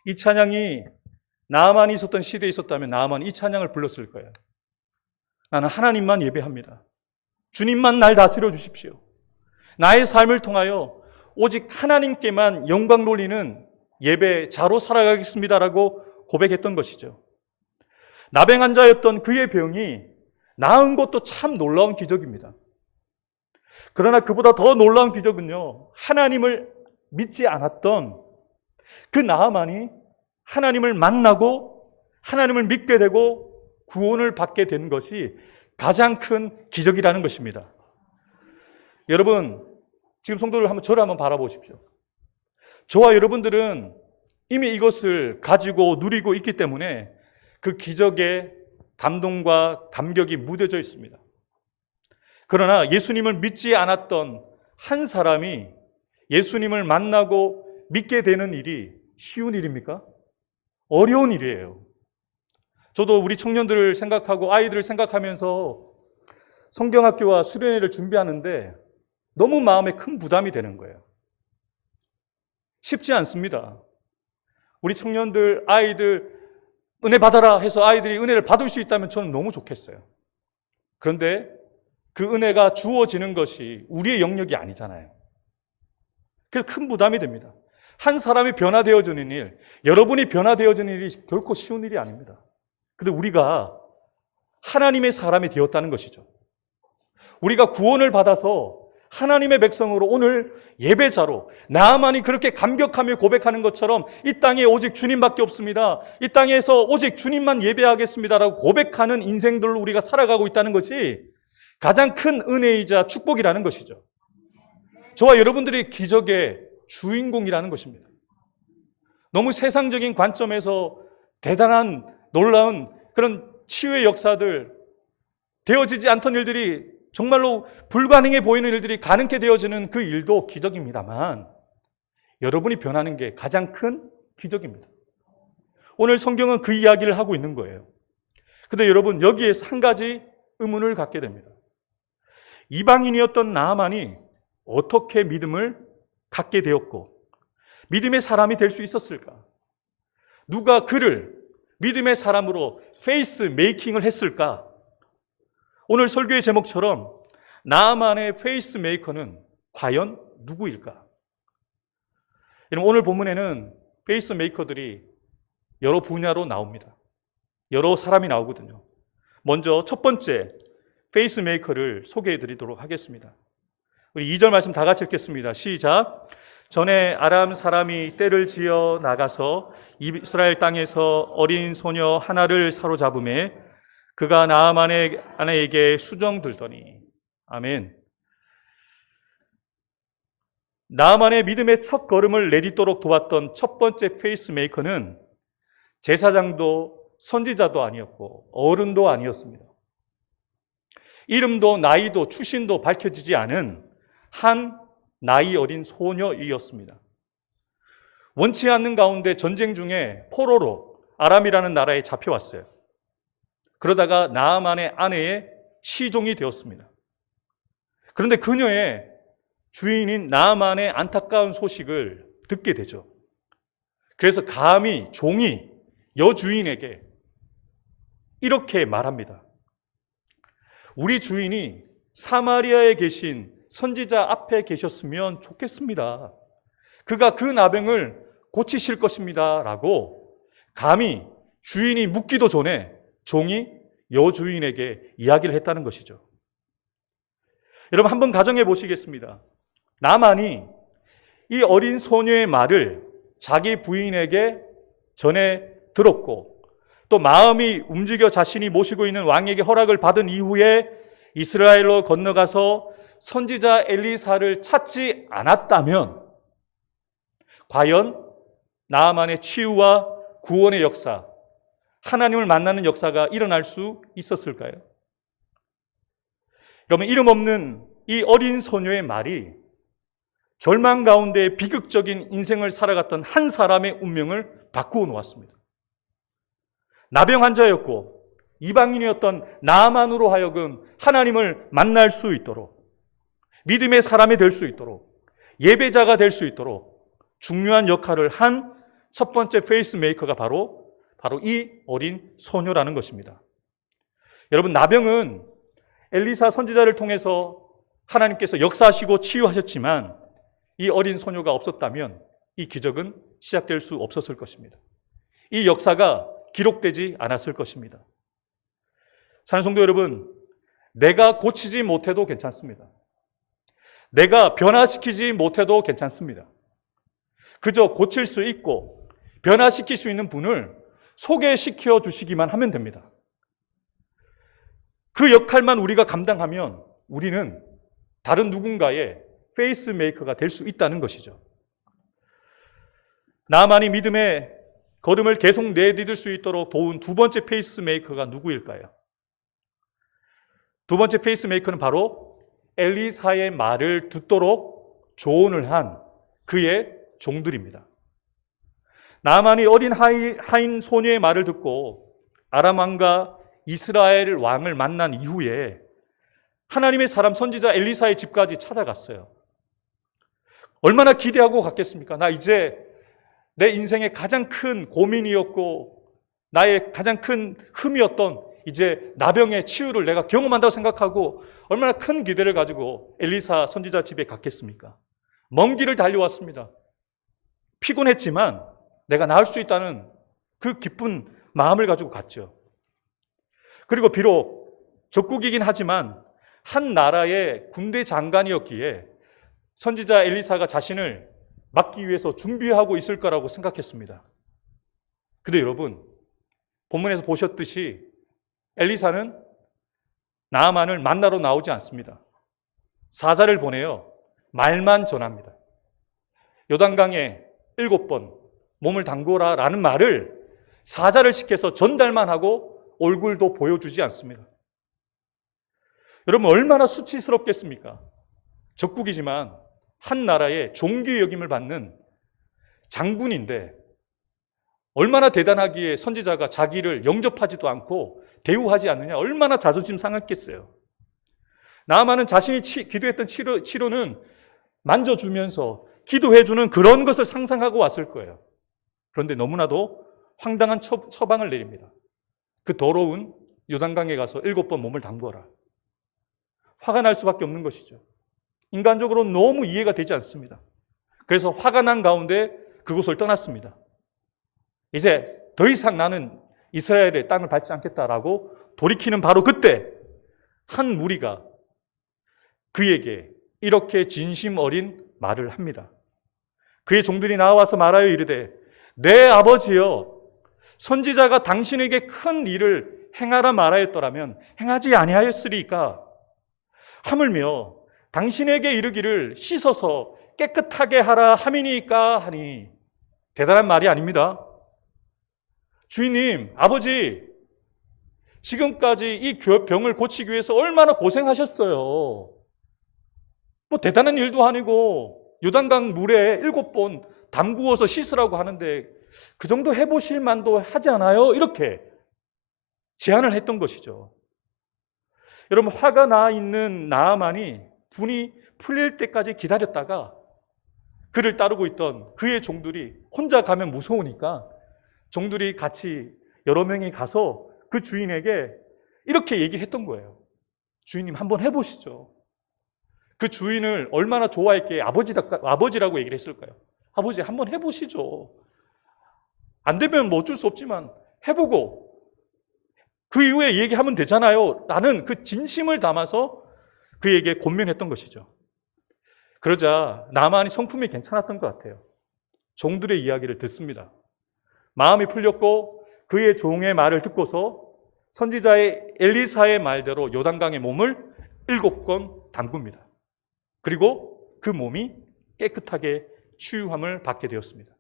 이 찬양이 나아만이 있었던 시대에 있었다면 나아만이 이 찬양을 불렀을 거예요. 나는 하나님만 예배합니다. 주님만 날 다스려 주십시오. 나의 삶을 통하여 오직 하나님께만 영광 돌리는 예배자로 살아가겠습니다라고 고백했던 것이죠. 나병 환자였던 그의 병이 나은 것도 참 놀라운 기적입니다. 그러나 그보다 더 놀라운 기적은요, 하나님을 믿지 않았던 그 나아만이 하나님을 만나고 하나님을 믿게 되고 구원을 받게 된 것이 가장 큰 기적이라는 것입니다. 여러분, 지금 성도들 저를 한번 바라보십시오. 저와 여러분들은 이미 이것을 가지고 누리고 있기 때문에 그 기적의 감동과 감격이 무뎌져 있습니다. 그러나 예수님을 믿지 않았던 한 사람이 예수님을 만나고 믿게 되는 일이 쉬운 일입니까? 어려운 일이에요. 저도 우리 청년들을 생각하고 아이들을 생각하면서 성경학교와 수련회를 준비하는데 너무 마음에 큰 부담이 되는 거예요. 쉽지 않습니다. 우리 청년들, 아이들 은혜 받아라 해서 아이들이 은혜를 받을 수 있다면 저는 너무 좋겠어요. 그런데 그 은혜가 주어지는 것이 우리의 영역이 아니잖아요. 그래서 큰 부담이 됩니다. 한 사람이 변화되어지는 일, 여러분이 변화되어지는 일이 결코 쉬운 일이 아닙니다. 그런데 우리가 하나님의 사람이 되었다는 것이죠. 우리가 구원을 받아서 하나님의 백성으로 오늘 예배자로 나만이 그렇게 감격하며 고백하는 것처럼 이 땅에 오직 주님밖에 없습니다. 이 땅에서 오직 주님만 예배하겠습니다라고 고백하는 인생들로 우리가 살아가고 있다는 것이 가장 큰 은혜이자 축복이라는 것이죠. 저와 여러분들이 기적의 주인공이라는 것입니다. 너무 세상적인 관점에서 대단한 놀라운 그런 치유의 역사들, 되어지지 않던 일들이 정말로 불가능해 보이는 일들이 가능케 되어지는 그 일도 기적입니다만 여러분이 변하는 게 가장 큰 기적입니다. 오늘 성경은 그 이야기를 하고 있는 거예요. 그런데 여러분 여기에서 한 가지 의문을 갖게 됩니다. 이방인이었던 나아만이 어떻게 믿음을 갖게 되었고 믿음의 사람이 될 수 있었을까? 누가 그를 믿음의 사람으로 페이스 메이킹을 했을까? 오늘 설교의 제목처럼 나아만의 페이스 메이커는 과연 누구일까? 여러분 오늘 본문에는 페이스 메이커들이 여러 분야로 나옵니다. 여러 사람이 나오거든요. 먼저 첫 번째 페이스 메이커를 소개해 드리도록 하겠습니다. 우리 2절 말씀 다 같이 읽겠습니다. 시작. 전에 아람 사람이 떼를 지어 나가서 이스라엘 땅에서 어린 소녀 하나를 사로잡음에 그가 나아만의 아내에게 수정 들더니. 아멘. 나아만의 믿음의 첫 걸음을 내딛도록 도왔던 첫 번째 페이스메이커는 제사장도 선지자도 아니었고 어른도 아니었습니다. 이름도 나이도 출신도 밝혀지지 않은 한 나이 어린 소녀이었습니다. 원치 않는 가운데 전쟁 중에 포로로 아람이라는 나라에 잡혀왔어요. 그러다가 나아만의 아내의 시종이 되었습니다. 그런데 그녀의 주인인 나아만의 안타까운 소식을 듣게 되죠. 그래서 감히 종이 여주인에게 이렇게 말합니다. 우리 주인이 사마리아에 계신 선지자 앞에 계셨으면 좋겠습니다. 그가 그 나병을 고치실 것입니다. 라고 감히 주인이 묻기도 전에 종이 여주인에게 이야기를 했다는 것이죠. 여러분 한번 가정해 보시겠습니다. 나만이 이 어린 소녀의 말을 자기 부인에게 전해 들었고 또 마음이 움직여 자신이 모시고 있는 왕에게 허락을 받은 이후에 이스라엘로 건너가서 선지자 엘리사를 찾지 않았다면 과연 나아만의 치유와 구원의 역사, 하나님을 만나는 역사가 일어날 수 있었을까요? 여러분 이름 없는 이 어린 소녀의 말이 절망 가운데 비극적인 인생을 살아갔던 한 사람의 운명을 바꾸어 놓았습니다. 나병 환자였고 이방인이었던 나아만으로 하여금 하나님을 만날 수 있도록 믿음의 사람이 될 수 있도록 예배자가 될 수 있도록 중요한 역할을 한 첫 번째 페이스메이커가 바로 이 어린 소녀라는 것입니다. 여러분 나병은 엘리사 선지자를 통해서 하나님께서 역사하시고 치유하셨지만 이 어린 소녀가 없었다면 이 기적은 시작될 수 없었을 것입니다. 이 역사가 기록되지 않았을 것입니다. 사랑하는 성도 여러분, 내가 고치지 못해도 괜찮습니다. 내가 변화시키지 못해도 괜찮습니다. 그저 고칠 수 있고 변화시킬 수 있는 분을 소개시켜 주시기만 하면 됩니다. 그 역할만 우리가 감당하면 우리는 다른 누군가의 페이스메이커가 될 수 있다는 것이죠. 나만이 믿음의 걸음을 계속 내디딜 수 있도록 도운 두 번째 페이스메이커가 누구일까요? 두 번째 페이스메이커는 바로 엘리사의 말을 듣도록 조언을 한 그의 종들입니다. 나만이 어린 하인 소녀의 말을 듣고 아람 왕과 이스라엘 왕을 만난 이후에 하나님의 사람 선지자 엘리사의 집까지 찾아갔어요. 얼마나 기대하고 갔겠습니까? 나 이제 내 인생의 가장 큰 고민이었고 나의 가장 큰 흠이었던 이제 나병의 치유를 내가 경험한다고 생각하고 얼마나 큰 기대를 가지고 엘리사 선지자 집에 갔겠습니까? 먼 길을 달려왔습니다. 피곤했지만 내가 나을 수 있다는 그 기쁜 마음을 가지고 갔죠. 그리고 비록 적국이긴 하지만 한 나라의 군대 장관이었기에 선지자 엘리사가 자신을 막기 위해서 준비하고 있을 거라고 생각했습니다. 근데 여러분, 본문에서 보셨듯이 엘리사는 나아만을 만나러 나오지 않습니다. 사자를 보내요. 말만 전합니다. 요단강에 7번 몸을 담그라 라는 말을 사자를 시켜서 전달만 하고 얼굴도 보여주지 않습니다. 여러분, 얼마나 수치스럽겠습니까? 적국이지만 한 나라의 종교 여김을 받는 장군인데 얼마나 대단하기에 선지자가 자기를 영접하지도 않고 대우하지 않느냐, 얼마나 자존심 상했겠어요. 나아만은 자신이 기도했던 치료는 만져주면서 기도해주는 그런 것을 상상하고 왔을 거예요. 그런데 너무나도 황당한 처방을 내립니다. 그 더러운 요단강에 가서 7번 몸을 담궈라. 화가 날 수밖에 없는 것이죠. 인간적으로 너무 이해가 되지 않습니다. 그래서 화가 난 가운데 그곳을 떠났습니다. 이제 더 이상 나는 이스라엘의 땅을 밟지 않겠다라고 돌이키는 바로 그때 한 무리가 그에게 이렇게 진심 어린 말을 합니다. 그의 종들이 나와서 말하여 이르되 내 아버지여, 선지자가 당신에게 큰 일을 행하라 말하였더라면 행하지 아니하였으리까. 하물며 당신에게 이르기를 씻어서 깨끗하게 하라 함이니까 하니. 대단한 말이 아닙니다. 주인님, 아버지, 지금까지 이 병을 고치기 위해서 얼마나 고생하셨어요. 뭐 대단한 일도 아니고 요단강 물에 7번 담그어서 씻으라고 하는데 그 정도 해보실 만도 하지 않아요? 이렇게 제안을 했던 것이죠. 여러분, 화가 나 있는 나아만이 분이 풀릴 때까지 기다렸다가 그를 따르고 있던 그의 종들이 혼자 가면 무서우니까 종들이 같이 여러 명이 가서 그 주인에게 이렇게 얘기했던 거예요. 주인님, 한번 해보시죠. 그 주인을 얼마나 좋아했기에 아버지라고 얘기를 했을까요? 아버지, 한번 해보시죠. 안 되면 뭐 어쩔 수 없지만 해보고 그 이후에 얘기하면 되잖아요 라는 그 진심을 담아서 그에게 권면했던 것이죠. 그러자 나만이 성품이 괜찮았던 것 같아요. 종들의 이야기를 듣습니다. 마음이 풀렸고 그의 종의 말을 듣고서 선지자의 엘리사의 말대로 요단강의 몸을 7번 담굽니다. 그리고 그 몸이 깨끗하게 치유함을 받게 되었습니다.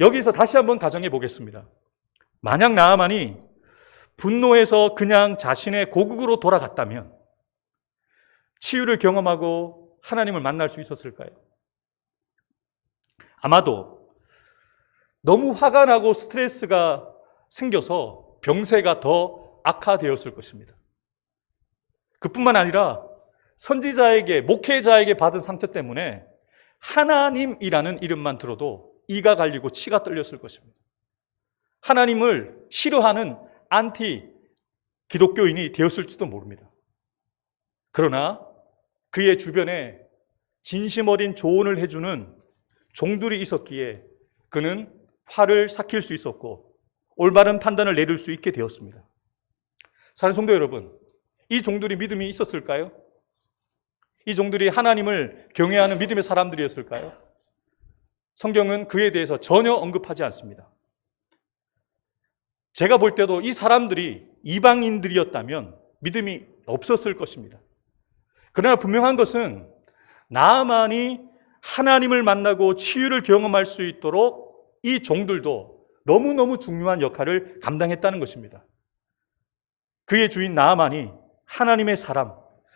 여기서 다시 한번 가정해 보겠습니다. 만약 나아만이 분노해서 그냥 자신의 고국으로 돌아갔다면 치유를 경험하고 하나님을 만날 수 있었을까요? 아마도 너무 화가 나고 스트레스가 생겨서 병세가 더 악화되었을 것입니다. 그뿐만 아니라 선지자에게, 목회자에게 받은 상처 때문에 하나님이라는 이름만 들어도 이가 갈리고 치가 떨렸을 것입니다. 하나님을 싫어하는 안티 기독교인이 되었을지도 모릅니다. 그러나 그의 주변에 진심 어린 조언을 해주는 종들이 있었기에 그는 화를 삭힐 수 있었고 올바른 판단을 내릴 수 있게 되었습니다. 사랑하는 성도 여러분, 이 종들이 믿음이 있었을까요? 이 종들이 하나님을 경외하는 믿음의 사람들이었을까요? 성경은 그에 대해서 전혀 언급하지 않습니다. 제가 볼 때도 이 사람들이 이방인들이었다면 믿음이 없었을 것입니다. 그러나 분명한 것은 나아만이 하나님을 만나고 치유를 경험할 수 있도록 이 종들도 너무너무 중요한 역할을 감당했다는 것입니다. 그의 주인 나아만이 하나님의 사람,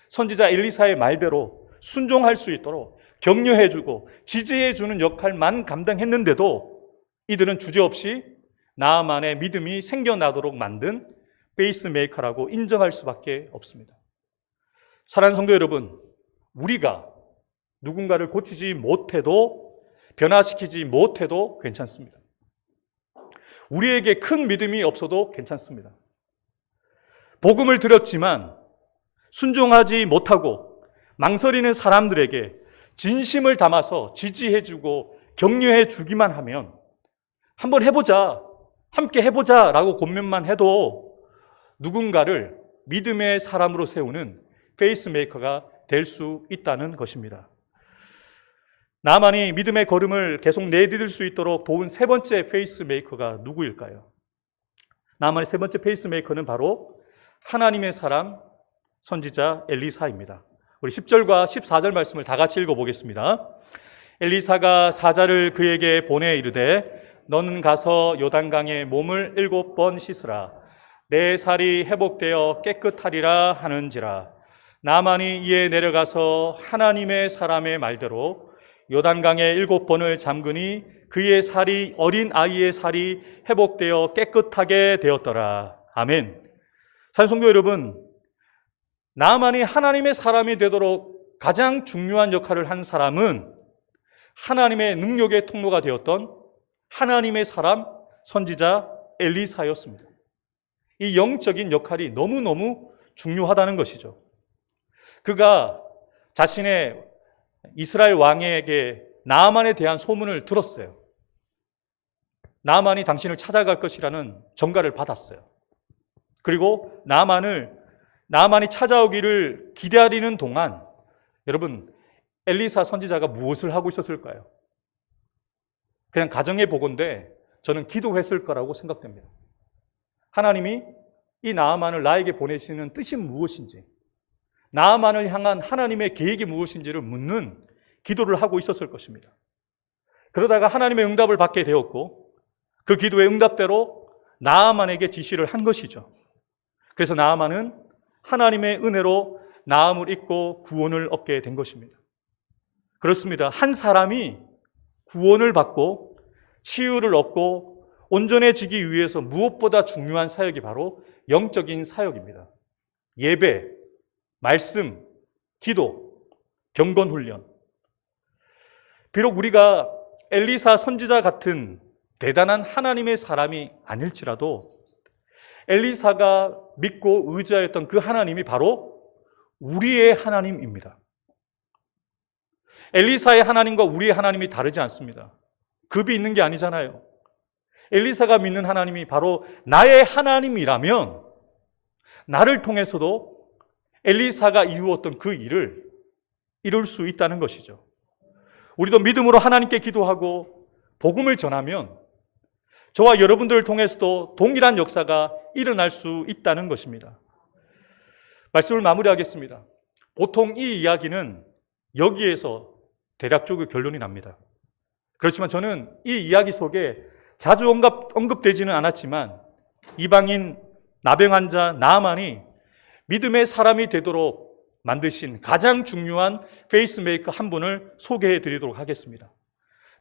선지자 엘리사의 말대로 순종할 수 있도록 격려해주고 지지해주는 역할만 감당했는데도 이들은 주저없이 나아만의 믿음이 생겨나도록 만든 페이스메이커라고 인정할 수밖에 없습니다. 사랑하는 성도 여러분, 우리가 누군가를 고치지 못해도, 변화시키지 못해도 괜찮습니다. 우리에게 큰 믿음이 없어도 괜찮습니다. 복음을 들었지만 순종하지 못하고 망설이는 사람들에게 진심을 담아서 지지해주고 격려해주기만 하면 한번 해보자, 함께 해보자 라고 권면만 해도 누군가를 믿음의 사람으로 세우는 페이스메이커가 될 수 있다는 것입니다. 나만이 믿음의 걸음을 계속 내디딜 수 있도록 도운 세 번째 페이스메이커가 누구일까요? 나만의 세 번째 페이스메이커는 바로 하나님의 사람 선지자 엘리사입니다. 우리 10절과 14절 말씀을 다 같이 읽어보겠습니다. 엘리사가 사자를 그에게 보내 이르되 너는 가서 요단강에 몸을 7번 씻으라. 내 살이 회복되어 깨끗하리라 하는지라. 나만이 이에 내려가서 하나님의 사람의 말대로 요단강에 7번을 잠그니 그의 살이 어린 아이의 살이 회복되어 깨끗하게 되었더라. 아멘. 산성도 여러분, 나만이 하나님의 사람이 되도록 가장 중요한 역할을 한 사람은 하나님의 능력의 통로가 되었던 하나님의 사람 선지자 엘리사였습니다. 이 영적인 역할이 너무너무 중요하다는 것이죠. 그가 자신의 이스라엘 왕에게 나아만에 대한 소문을 들었어요. 나아만이 당신을 찾아갈 것이라는 전가를 받았어요. 그리고 나아만이 찾아오기를 기다리는 동안 여러분, 엘리사 선지자가 무엇을 하고 있었을까요? 그냥 가정의 보건데 저는 기도했을 거라고 생각됩니다. 하나님이 이 나아만을 나에게 보내시는 뜻이 무엇인지, 나아만을 향한 하나님의 계획이 무엇인지를 묻는 기도를 하고 있었을 것입니다. 그러다가 하나님의 응답을 받게 되었고 그 기도의 응답대로 나아만에게 지시를 한 것이죠. 그래서 나아만은 하나님의 은혜로 나음을 입고 구원을 얻게 된 것입니다. 그렇습니다. 한 사람이 구원을 받고 치유를 얻고 온전해지기 위해서 무엇보다 중요한 사역이 바로 영적인 사역입니다. 예배, 말씀, 기도, 경건 훈련. 비록 우리가 엘리사 선지자 같은 대단한 하나님의 사람이 아닐지라도 엘리사가 믿고 의지하였던 그 하나님이 바로 우리의 하나님입니다. 엘리사의 하나님과 우리의 하나님이 다르지 않습니다. 급이 있는 게 아니잖아요. 엘리사가 믿는 하나님이 바로 나의 하나님이라면 나를 통해서도 엘리사가 이루었던 그 일을 이룰 수 있다는 것이죠. 우리도 믿음으로 하나님께 기도하고 복음을 전하면 저와 여러분들을 통해서도 동일한 역사가 일어날 수 있다는 것입니다. 말씀을 마무리하겠습니다. 보통 이 이야기는 여기에서 대략적으로 결론이 납니다. 그렇지만 저는 이 이야기 속에 자주 언급되지는 않았지만 이방인 나병 환자 나아만이 믿음의 사람이 되도록 만드신 가장 중요한 페이스메이커 한 분을 소개해 드리도록 하겠습니다.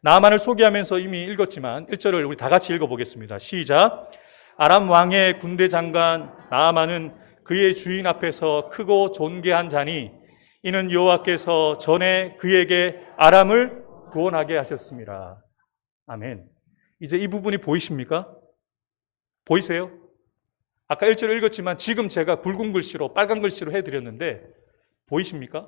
나아만을 소개하면서 이미 읽었지만 1절을 우리 다 같이 읽어보겠습니다. 시작. 아람 왕의 군대 장관 나아만은 그의 주인 앞에서 크고 존귀한 자니 이는 여호와께서 전에 그에게 아람을 구원하게 하셨습니다. 아멘. 이제 이 부분이 보이십니까? 보이세요? 아까 1절을 읽었지만 지금 제가 굵은 글씨로 빨간 글씨로 해드렸는데 보이십니까?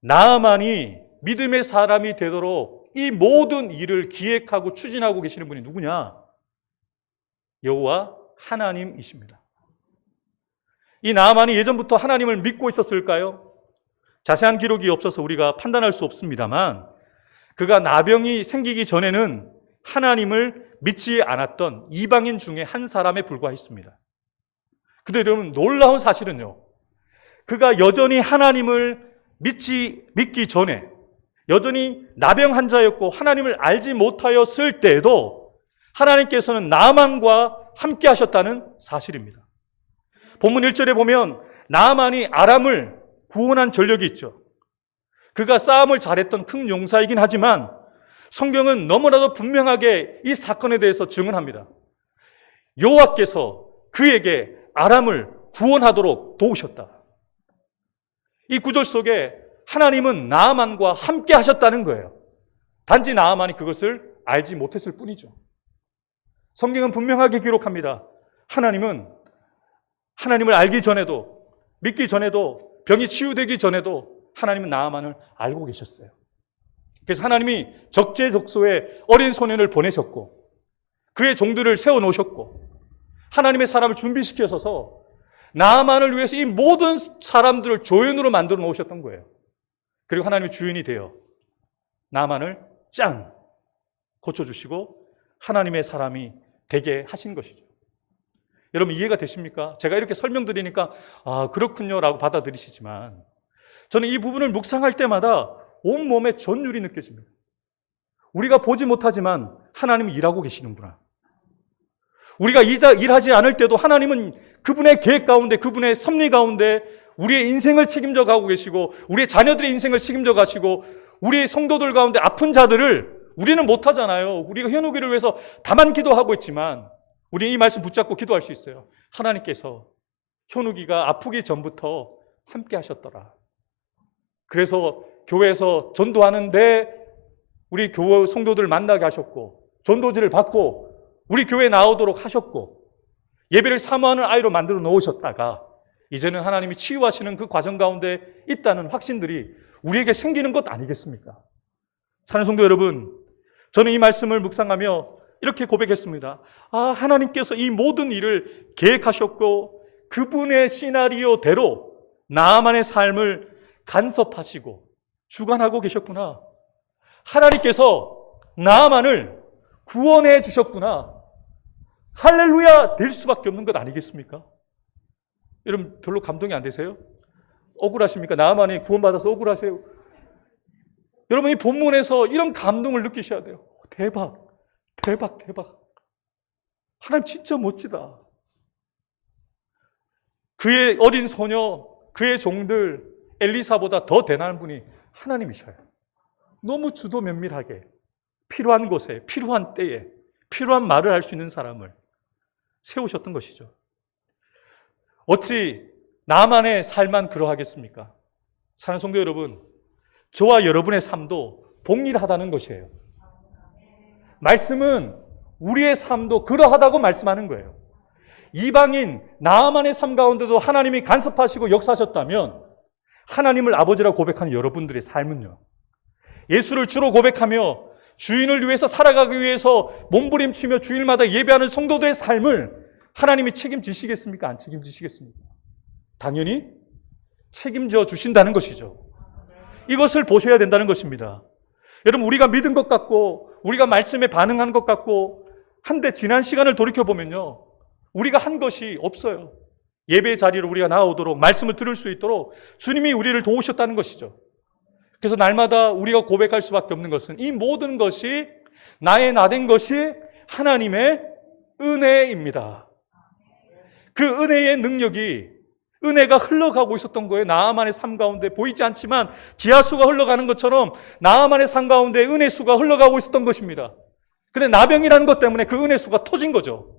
나아만이 믿음의 사람이 되도록 이 모든 일을 기획하고 추진하고 계시는 분이 누구냐? 여호와 하나님이십니다. 이 나아만이 예전부터 하나님을 믿고 있었을까요? 자세한 기록이 없어서 우리가 판단할 수 없습니다만 그가 나병이 생기기 전에는 하나님을 믿지 않았던 이방인 중에 한 사람에 불과했습니다. 근데 여러분 놀라운 사실은요, 그가 여전히 하나님을 믿기 전에 여전히 나병 환자였고 하나님을 알지 못하였을 때에도 하나님께서는 나아만과 함께 하셨다는 사실입니다. 본문 1절에 보면 나아만이 아람을 구원한 전력이 있죠. 그가 싸움을 잘했던 큰 용사이긴 하지만 성경은 너무나도 분명하게 이 사건에 대해서 증언합니다. 여호와께서 그에게 아람을 구원하도록 도우셨다. 이 구절 속에 하나님은 나아만과 함께 하셨다는 거예요. 단지 나아만이 그것을 알지 못했을 뿐이죠. 성경은 분명하게 기록합니다. 하나님은 하나님을 알기 전에도, 믿기 전에도, 병이 치유되기 전에도 하나님은 나아만을 알고 계셨어요. 그래서 하나님이 적재적소에 어린 소년을 보내셨고 그의 종들을 세워놓으셨고 하나님의 사람을 준비시켜서 나아만을 위해서 이 모든 사람들을 조연으로 만들어 놓으셨던 거예요. 그리고 하나님의 주인이 되어 나아만을 짱 고쳐주시고 하나님의 사람이 되게 하신 것이죠. 여러분 이해가 되십니까? 제가 이렇게 설명드리니까 그렇군요 라고 받아들이시지만 저는 이 부분을 묵상할 때마다 온몸에 전율이 느껴집니다. 우리가 보지 못하지만 하나님은 일하고 계시는구나. 우리가 일하지 않을 때도 하나님은 그분의 계획 가운데, 그분의 섭리 가운데 우리의 인생을 책임져 가고 계시고 우리의 자녀들의 인생을 책임져 가시고 우리의 성도들 가운데 아픈 자들을 우리는 못하잖아요. 우리가 현우기를 위해서 다만 기도하고 있지만 우리는 이 말씀 붙잡고 기도할 수 있어요. 하나님께서 현우기가 아프기 전부터 함께 하셨더라. 그래서 교회에서 전도하는데 우리 교회 성도들을 만나게 하셨고 전도지를 받고 우리 교회에 나오도록 하셨고 예배를 사모하는 아이로 만들어 놓으셨다가 이제는 하나님이 치유하시는 그 과정 가운데 있다는 확신들이 우리에게 생기는 것 아니겠습니까? 사랑하는 성도 여러분, 저는 이 말씀을 묵상하며 이렇게 고백했습니다. 하나님께서 이 모든 일을 계획하셨고 그분의 시나리오대로 나아만의 삶을 간섭하시고 주관하고 계셨구나. 하나님께서 나아만을 구원해 주셨구나. 할렐루야 될 수밖에 없는 것 아니겠습니까? 여러분 별로 감동이 안 되세요? 억울하십니까? 나아만이 구원받아서 억울하세요? 여러분 이 본문에서 이런 감동을 느끼셔야 돼요. 대박, 대박, 대박. 하나님 진짜 멋지다. 그의 어린 소녀, 그의 종들 엘리사보다 더 대단한 분이 하나님이셔요. 너무 주도 면밀하게 필요한 곳에, 필요한 때에, 필요한 말을 할 수 있는 사람을 세우셨던 것이죠. 어찌 나만의 삶만 그러하겠습니까? 사랑하는 성도 여러분, 저와 여러분의 삶도 동일하다는 것이에요. 말씀은 우리의 삶도 그러하다고 말씀하는 거예요. 이방인 나아만의 삶 가운데도 하나님이 간섭하시고 역사하셨다면 하나님을 아버지라고 고백하는 여러분들의 삶은요, 예수를 주로 고백하며 주인을 위해서 살아가기 위해서 몸부림치며 주일마다 예배하는 성도들의 삶을 하나님이 책임지시겠습니까? 안 책임지시겠습니까? 당연히 책임져 주신다는 것이죠. 이것을 보셔야 된다는 것입니다. 여러분 우리가 믿은 것 같고 우리가 말씀에 반응한 것 같고 한데 지난 시간을 돌이켜보면요, 우리가 한 것이 없어요. 예배 자리로 우리가 나오도록 말씀을 들을 수 있도록 주님이 우리를 도우셨다는 것이죠. 그래서 날마다 우리가 고백할 수밖에 없는 것은 이 모든 것이 나의 나된 것이 하나님의 은혜입니다. 그 은혜의 능력이, 은혜가 흘러가고 있었던 거예요. 나아만의 삶 가운데 보이지 않지만 지하수가 흘러가는 것처럼 나아만의 삶 가운데 은혜수가 흘러가고 있었던 것입니다. 근데 나병이라는 것 때문에 그 은혜수가 터진 거죠.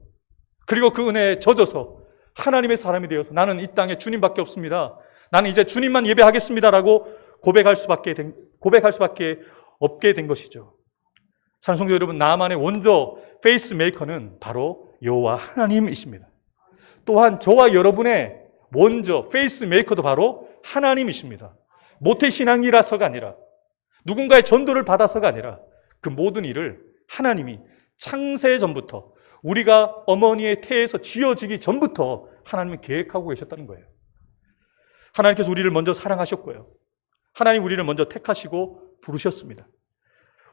그리고 그 은혜에 젖어서 하나님의 사람이 되어서 나는 이 땅에 주님밖에 없습니다. 나는 이제 주님만 예배하겠습니다라고 고백할 수밖에 없게 된 것이죠. 사랑하는 성도 여러분, 나아만의 원조 페이스메이커는 바로 여호와 하나님이십니다. 또한 저와 여러분의 원조 페이스메이커도 바로 하나님이십니다. 모태신앙이라서가 아니라 누군가의 전도를 받아서가 아니라 그 모든 일을 하나님이 창세 전부터 우리가 어머니의 태에서 지어지기 전부터 하나님은 계획하고 계셨다는 거예요. 하나님께서 우리를 먼저 사랑하셨고요, 하나님 우리를 먼저 택하시고 부르셨습니다.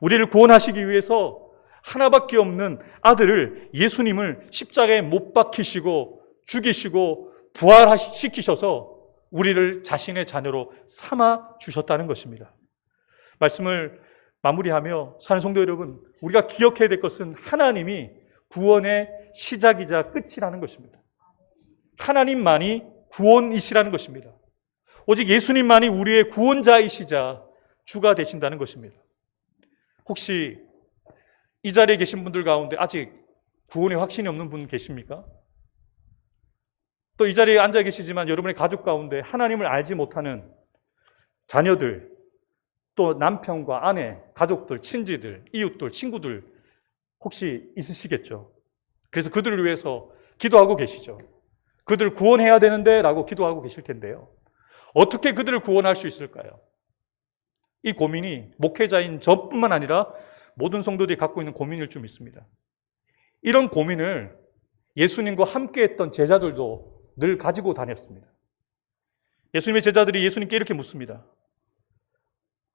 우리를 구원하시기 위해서 하나밖에 없는 아들을, 예수님을 십자가에 못 박히시고 죽이시고 부활시키셔서 우리를 자신의 자녀로 삼아 주셨다는 것입니다. 말씀을 마무리하며 사는 성도 여러분, 우리가 기억해야 될 것은 하나님이 구원의 시작이자 끝이라는 것입니다. 하나님만이 구원이시라는 것입니다. 오직 예수님만이 우리의 구원자이시자 주가 되신다는 것입니다. 혹시 이 자리에 계신 분들 가운데 아직 구원의 확신이 없는 분 계십니까? 또 이 자리에 앉아 계시지만 여러분의 가족 가운데 하나님을 알지 못하는 자녀들, 또 남편과 아내, 가족들, 친지들, 이웃들, 친구들 혹시 있으시겠죠? 그래서 그들을 위해서 기도하고 계시죠. 그들을 구원해야 되는데 라고 기도하고 계실 텐데요. 어떻게 그들을 구원할 수 있을까요? 이 고민이 목회자인 저뿐만 아니라 모든 성도들이 갖고 있는 고민일 줄 믿습니다. 이런 고민을 예수님과 함께 했던 제자들도 늘 가지고 다녔습니다. 예수님의 제자들이 예수님께 이렇게 묻습니다.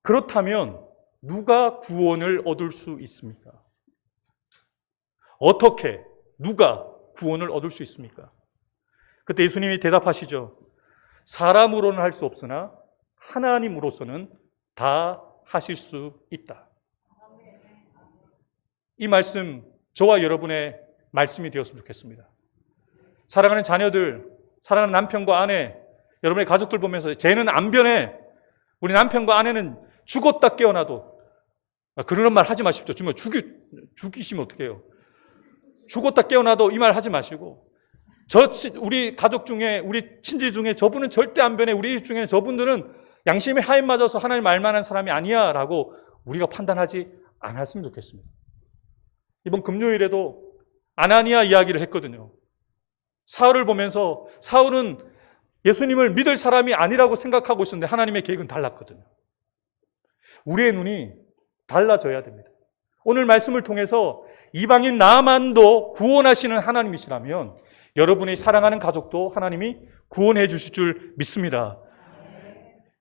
그렇다면 누가 구원을 얻을 수 있습니까? 어떻게 누가 구원을 얻을 수 있습니까? 그때 예수님이 대답하시죠. 사람으로는 할 수 없으나 하나님으로서는 다 하실 수 있다. 이 말씀 저와 여러분의 말씀이 되었으면 좋겠습니다. 사랑하는 자녀들, 사랑하는 남편과 아내, 여러분의 가족들 보면서 쟤는 안 변해. 우리 남편과 아내는 죽었다 깨어나도 그런 말 하지 마십시오. 정말 죽이시면 어떡해요. 죽었다 깨어나도 이 말 하지 마시고 우리 가족 중에 우리 친지 중에 저분은 절대 안 변해. 우리 일 중에 저분들은 양심의 하에 맞아서 하나님 알만한 사람이 아니야 라고 우리가 판단하지 않았으면 좋겠습니다. 이번 금요일에도 아나니아 이야기를 했거든요. 사울을 보면서 사울은 예수님을 믿을 사람이 아니라고 생각하고 있었는데 하나님의 계획은 달랐거든요. 우리의 눈이 달라져야 됩니다. 오늘 말씀을 통해서 이방인 나만도 구원하시는 하나님이시라면 여러분이 사랑하는 가족도 하나님이 구원해 주실 줄 믿습니다.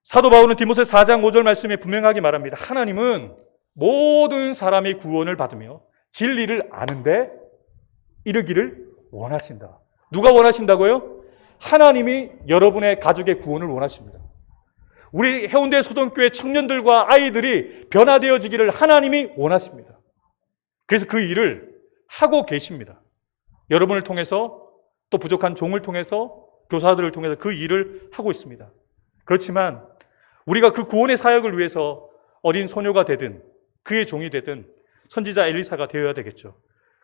사도 바울은 디모데 4장 5절 말씀에 분명하게 말합니다. 하나님은 모든 사람이 구원을 받으며 진리를 아는데 이르기를 원하신다. 누가 원하신다고요? 하나님이 여러분의 가족의 구원을 원하십니다. 우리 해운대 소동교회 청년들과 아이들이 변화되어지기를 하나님이 원하십니다. 그래서 그 일을 하고 계십니다. 여러분을 통해서 또 부족한 종을 통해서 교사들을 통해서 그 일을 하고 있습니다. 그렇지만 우리가 그 구원의 사역을 위해서 어린 소녀가 되든 그의 종이 되든 선지자 엘리사가 되어야 되겠죠.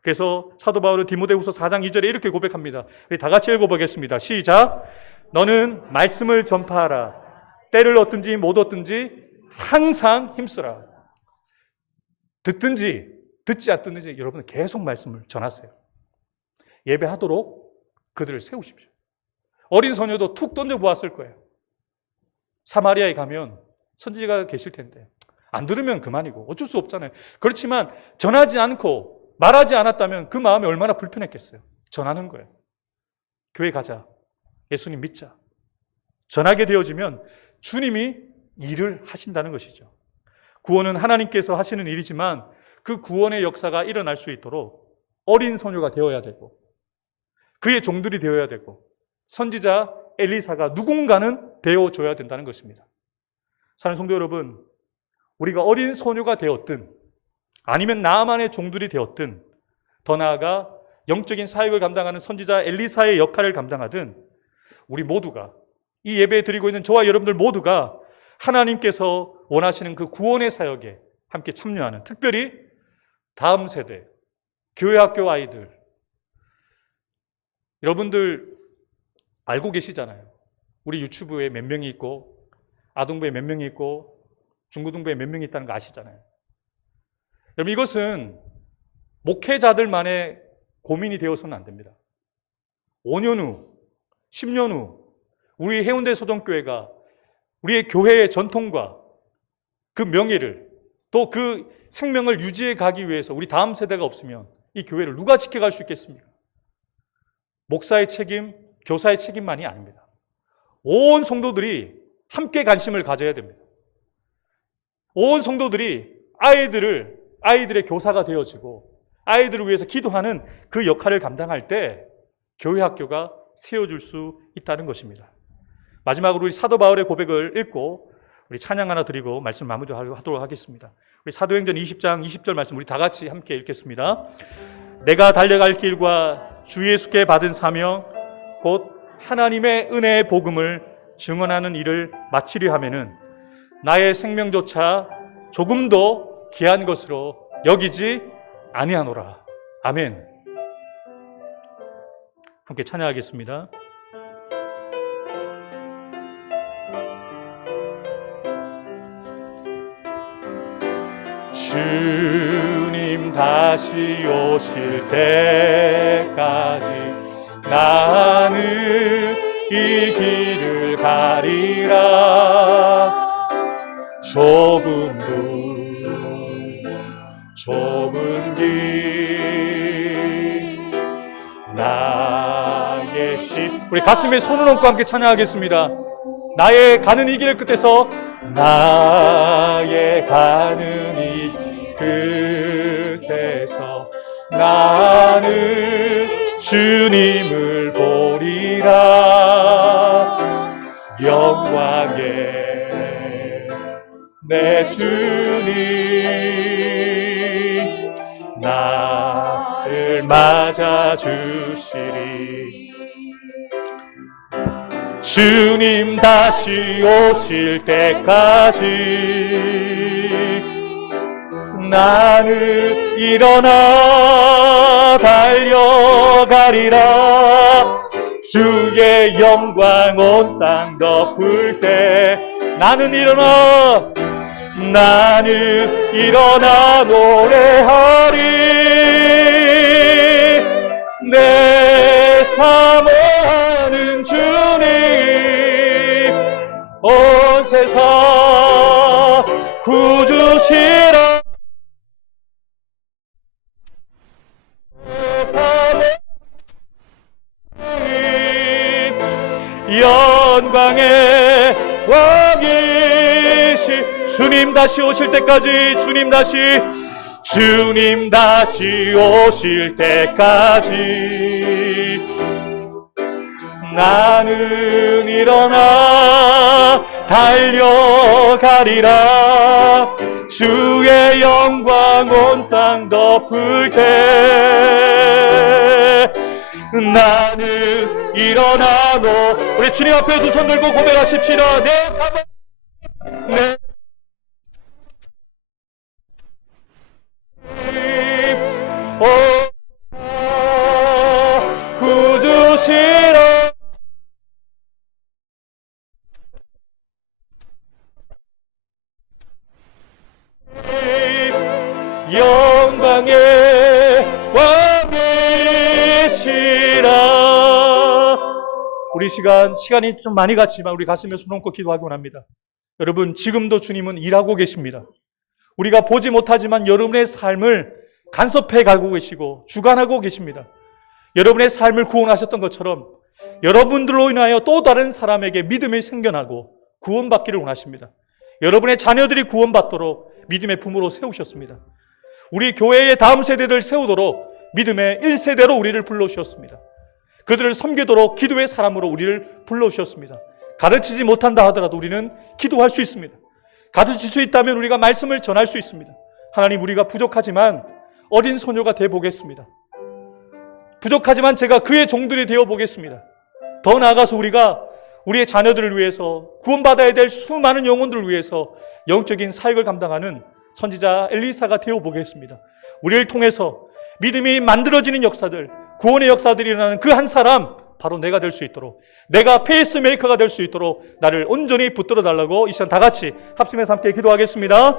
그래서 사도 바울은 디모데후서 4장 2절에 이렇게 고백합니다. 우리 다 같이 읽어보겠습니다. 시작. 너는 말씀을 전파하라. 때를 얻든지 못 얻든지 항상 힘쓰라. 듣든지 듣지 않든지 여러분 계속 말씀을 전하세요. 예배하도록 그들을 세우십시오. 어린 소녀도 툭 던져보았을 거예요. 사마리아에 가면 선지자가 계실 텐데 안 들으면 그만이고 어쩔 수 없잖아요. 그렇지만 전하지 않고 말하지 않았다면 그 마음이 얼마나 불편했겠어요. 전하는 거예요. 교회 가자. 예수님 믿자. 전하게 되어지면 주님이 일을 하신다는 것이죠. 구원은 하나님께서 하시는 일이지만 그 구원의 역사가 일어날 수 있도록 어린 소녀가 되어야 되고 그의 종들이 되어야 되고 선지자 엘리사가 누군가는 되어줘야 된다는 것입니다. 사랑하는 성도 여러분, 우리가 어린 소녀가 되었든 아니면 나만의 종들이 되었든 더 나아가 영적인 사역을 감당하는 선지자 엘리사의 역할을 감당하든 우리 모두가 이 예배 드리고 있는 저와 여러분들 모두가 하나님께서 원하시는 그 구원의 사역에 함께 참여하는, 특별히 다음 세대, 교회 학교 아이들, 여러분들 알고 계시잖아요. 우리 유튜브에 몇 명이 있고 아동부에 몇 명이 있고 중고등부에 몇 명이 있다는 거 아시잖아요. 여러분 이것은 목회자들만의 고민이 되어서는 안 됩니다. 5년 후, 10년 후 우리 해운대 소동교회가 우리의 교회의 전통과 그 명예를 또 그 생명을 유지해 가기 위해서 우리 다음 세대가 없으면 이 교회를 누가 지켜갈 수 있겠습니까? 목사의 책임, 교사의 책임만이 아닙니다. 온 성도들이 함께 관심을 가져야 됩니다. 온 성도들이 아이들의 교사가 되어지고 아이들을 위해서 기도하는 그 역할을 감당할 때 교회 학교가 세워줄 수 있다는 것입니다. 마지막으로 우리 사도 바울의 고백을 읽고 우리 찬양 하나 드리고 말씀 마무리하도록 하겠습니다. 우리 사도행전 20장 20절 말씀 우리 다 같이 함께 읽겠습니다. 내가 달려갈 길과 주 예수께 받은 사명 곧 하나님의 은혜의 복음을 증언하는 일을 마치려 하면은 나의 생명조차 조금도 귀한 것으로 여기지 아니하노라. 아멘. 함께 찬양하겠습니다. 주님 다시 오실 때까지 나는 이 길을 가리라. 좁은 길 나의 십. 우리 가슴에 손을 얹고 함께 찬양하겠습니다. 나의 가는 이 길 끝에서 나의 가는 이 끝에서 나는 주님을 보리라. 영광의 내 주님 나를 맞아주시리. 주님 다시 오실 때까지 나는 일어나 달려가리라. 주의 영광 온 땅 덮을 때 나는 일어나 노래하리. 내 사모하는 주님 온 세상 구주시라. 영광의 왕이시 주님 다시 오실 때까지 주님 다시 오실 때까지 나는 일어나 달려가리라. 주의 영광 온 땅 덮을 때 나는 일어나노. 우리 주님 앞에 두 손 들고 고백하십시다. 내 구주시라. 영광의 왕이시라. 우리 시간이 좀 많이 갔지만 우리 가슴에 손 얹고 기도하곤 합니다. 여러분, 지금도 주님은 일하고 계십니다. 우리가 보지 못하지만 여러분의 삶을 간섭해 가고 계시고 주관하고 계십니다. 여러분의 삶을 구원하셨던 것처럼 여러분들로 인하여 또 다른 사람에게 믿음이 생겨나고 구원받기를 원하십니다. 여러분의 자녀들이 구원받도록 믿음의 부모로 세우셨습니다. 우리 교회의 다음 세대를 세우도록 믿음의 1세대로 우리를 불러주셨습니다. 그들을 섬기도록 기도의 사람으로 우리를 불러주셨습니다. 가르치지 못한다 하더라도 우리는 기도할 수 있습니다. 가르칠 수 있다면 우리가 말씀을 전할 수 있습니다. 하나님, 우리가 부족하지만 어린 소녀가 되어 보겠습니다. 부족하지만 제가 그의 종들이 되어 보겠습니다. 더 나아가서 우리가 우리의 자녀들을 위해서 구원받아야 될 수많은 영혼들을 위해서 영적인 사역을 감당하는 선지자 엘리사가 되어 보겠습니다. 우리를 통해서 믿음이 만들어지는 역사들, 구원의 역사들이 일어나는 그 한 사람, 바로 내가 될 수 있도록, 내가 페이스메이커가 될 수 있도록 나를 온전히 붙들어 달라고 이 시간 다 같이 합심해서 함께 기도하겠습니다.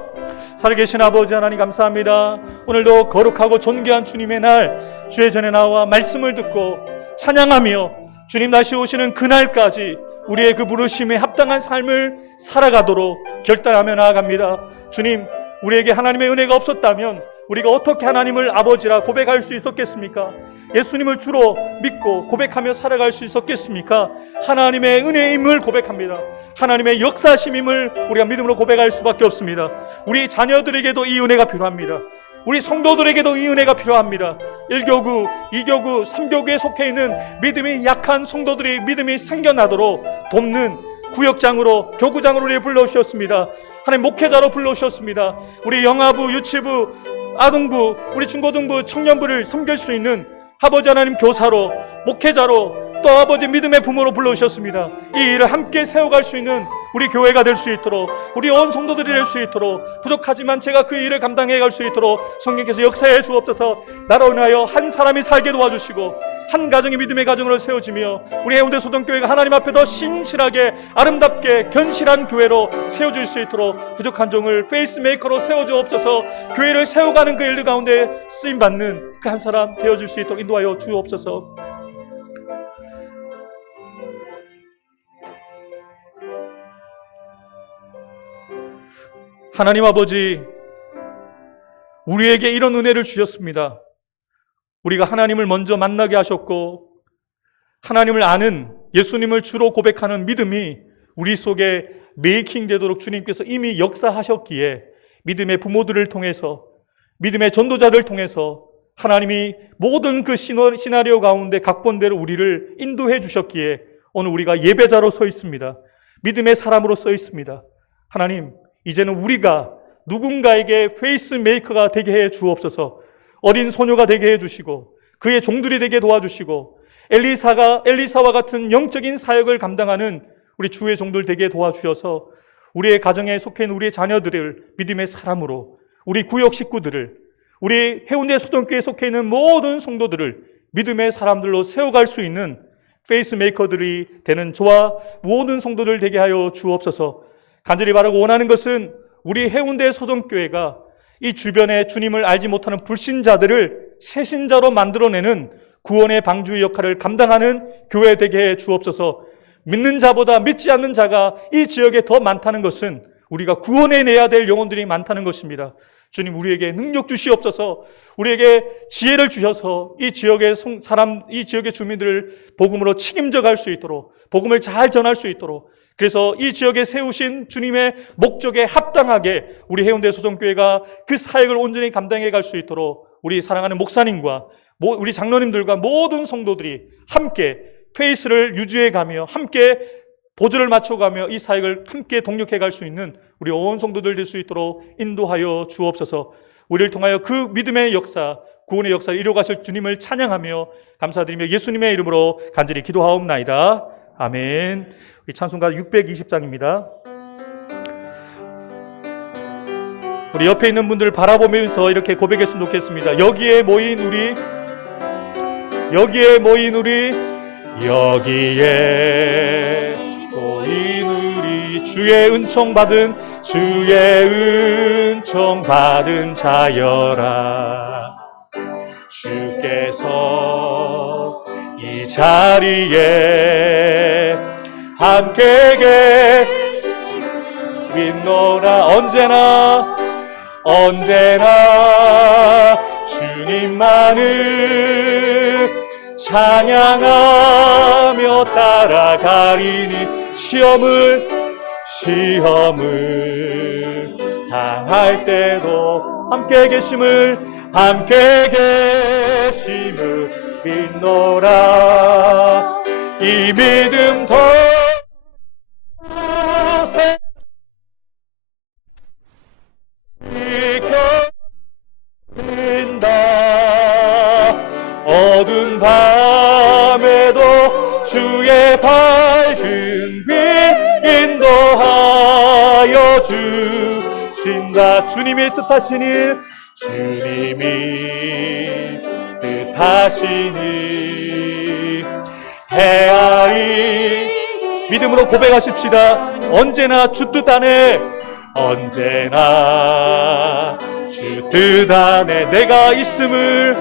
살아계신 아버지 하나님, 감사합니다. 오늘도 거룩하고 존귀한 주님의 날, 주의 전에 나와 말씀을 듣고 찬양하며 주님 다시 오시는 그날까지 우리의 그 부르심에 합당한 삶을 살아가도록 결단하며 나아갑니다. 주님, 우리에게 하나님의 은혜가 없었다면 우리가 어떻게 하나님을 아버지라 고백할 수 있었겠습니까? 예수님을 주로 믿고 고백하며 살아갈 수 있었겠습니까? 하나님의 은혜임을 고백합니다. 하나님의 역사심임을 우리가 믿음으로 고백할 수밖에 없습니다. 우리 자녀들에게도 이 은혜가 필요합니다. 우리 성도들에게도 이 은혜가 필요합니다. 1교구, 2교구, 3교구에 속해 있는 믿음이 약한 성도들이 믿음이 생겨나도록 돕는 구역장으로, 교구장으로 우리를 불러주셨습니다. 하나님, 목회자로 불러주셨습니다. 우리 영아부, 유치부, 아동부, 우리 중고등부, 청년부를 섬길 수 있는 아버지 하나님 교사로, 목회자로, 또 아버지 믿음의 부모로 불러주셨습니다. 이 일을 함께 세워갈 수 있는 우리 교회가 될 수 있도록, 우리 온 성도들이 될 수 있도록, 부족하지만 제가 그 일을 감당해 갈 수 있도록 성령께서 역사해 주옵소서. 나로 인하여 한 사람이 살게 도와주시고 한 가정이 믿음의 가정으로 세워지며 우리 해운대 소정교회가 하나님 앞에 더 신실하게 아름답게 견실한 교회로 세워질 수 있도록 부족한 종을 페이스메이커로 세워주옵소서. 교회를 세워가는 그 일들 가운데 쓰임받는 그 한 사람 되어줄 수 있도록 인도하여 주옵소서. 하나님 아버지, 우리에게 이런 은혜를 주셨습니다. 우리가 하나님을 먼저 만나게 하셨고 하나님을 아는, 예수님을 주로 고백하는 믿음이 우리 속에 메이킹 되도록 주님께서 이미 역사하셨기에 믿음의 부모들을 통해서, 믿음의 전도자를 통해서 하나님이 모든 그 시나리오 가운데 각본대로 우리를 인도해 주셨기에 오늘 우리가 예배자로 서 있습니다. 믿음의 사람으로 서 있습니다. 하나님, 이제는 우리가 누군가에게 페이스메이커가 되게 해 주옵소서. 어린 소녀가 되게 해주시고 그의 종들이 되게 도와주시고 엘리사와 같은 영적인 사역을 감당하는 우리 주의 종들 되게 도와주셔서 우리의 가정에 속해 있는 우리의 자녀들을 믿음의 사람으로, 우리 구역 식구들을, 우리 해운대 소정교회에 속해 있는 모든 성도들을 믿음의 사람들로 세워갈 수 있는 페이스메이커들이 되는 저와 모든 성도들 되게 하여 주옵소서. 간절히 바라고 원하는 것은 우리 해운대 소정교회가 이 주변에 주님을 알지 못하는 불신자들을 새신자로 만들어내는 구원의 방주의 역할을 감당하는 교회 되게 해 주옵소서. 믿는 자보다 믿지 않는 자가 이 지역에 더 많다는 것은 우리가 구원해내야 될 영혼들이 많다는 것입니다. 주님, 우리에게 능력 주시옵소서. 우리에게 지혜를 주셔서 이 지역의 이 지역의 주민들을 복음으로 책임져 갈 수 있도록, 복음을 잘 전할 수 있도록, 그래서 이 지역에 세우신 주님의 목적에 합당하게 우리 해운대 소정교회가 그 사역을 온전히 감당해 갈 수 있도록 우리 사랑하는 목사님과 우리 장로님들과 모든 성도들이 함께 페이스를 유지해 가며 함께 보조를 맞춰가며 이 사역을 함께 동력해 갈 수 있는 우리 온 성도들 될 수 있도록 인도하여 주옵소서. 우리를 통하여 그 믿음의 역사, 구원의 역사를 이루어가실 주님을 찬양하며 감사드리며 예수님의 이름으로 간절히 기도하옵나이다. 아멘. 우리 찬송가 620장입니다. 우리 옆에 있는 분들을 바라보면서 이렇게 고백했으면 좋겠습니다. 여기에 모인 우리 주의 은총 받은 자여라. 주께서 이 자리에 함께 계심을 믿노라. 언제나 주님만을 찬양하며 따라가리니 시험을 당할 때도 함께 계심을 믿노라. 이 믿음 더 어두운 밤에도 주의 밝은 빛 인도하여 주신다. 주님이 뜻하시니 헤아리 믿음으로 고백하십시다. 언제나 주 뜻 안에 내가 있음을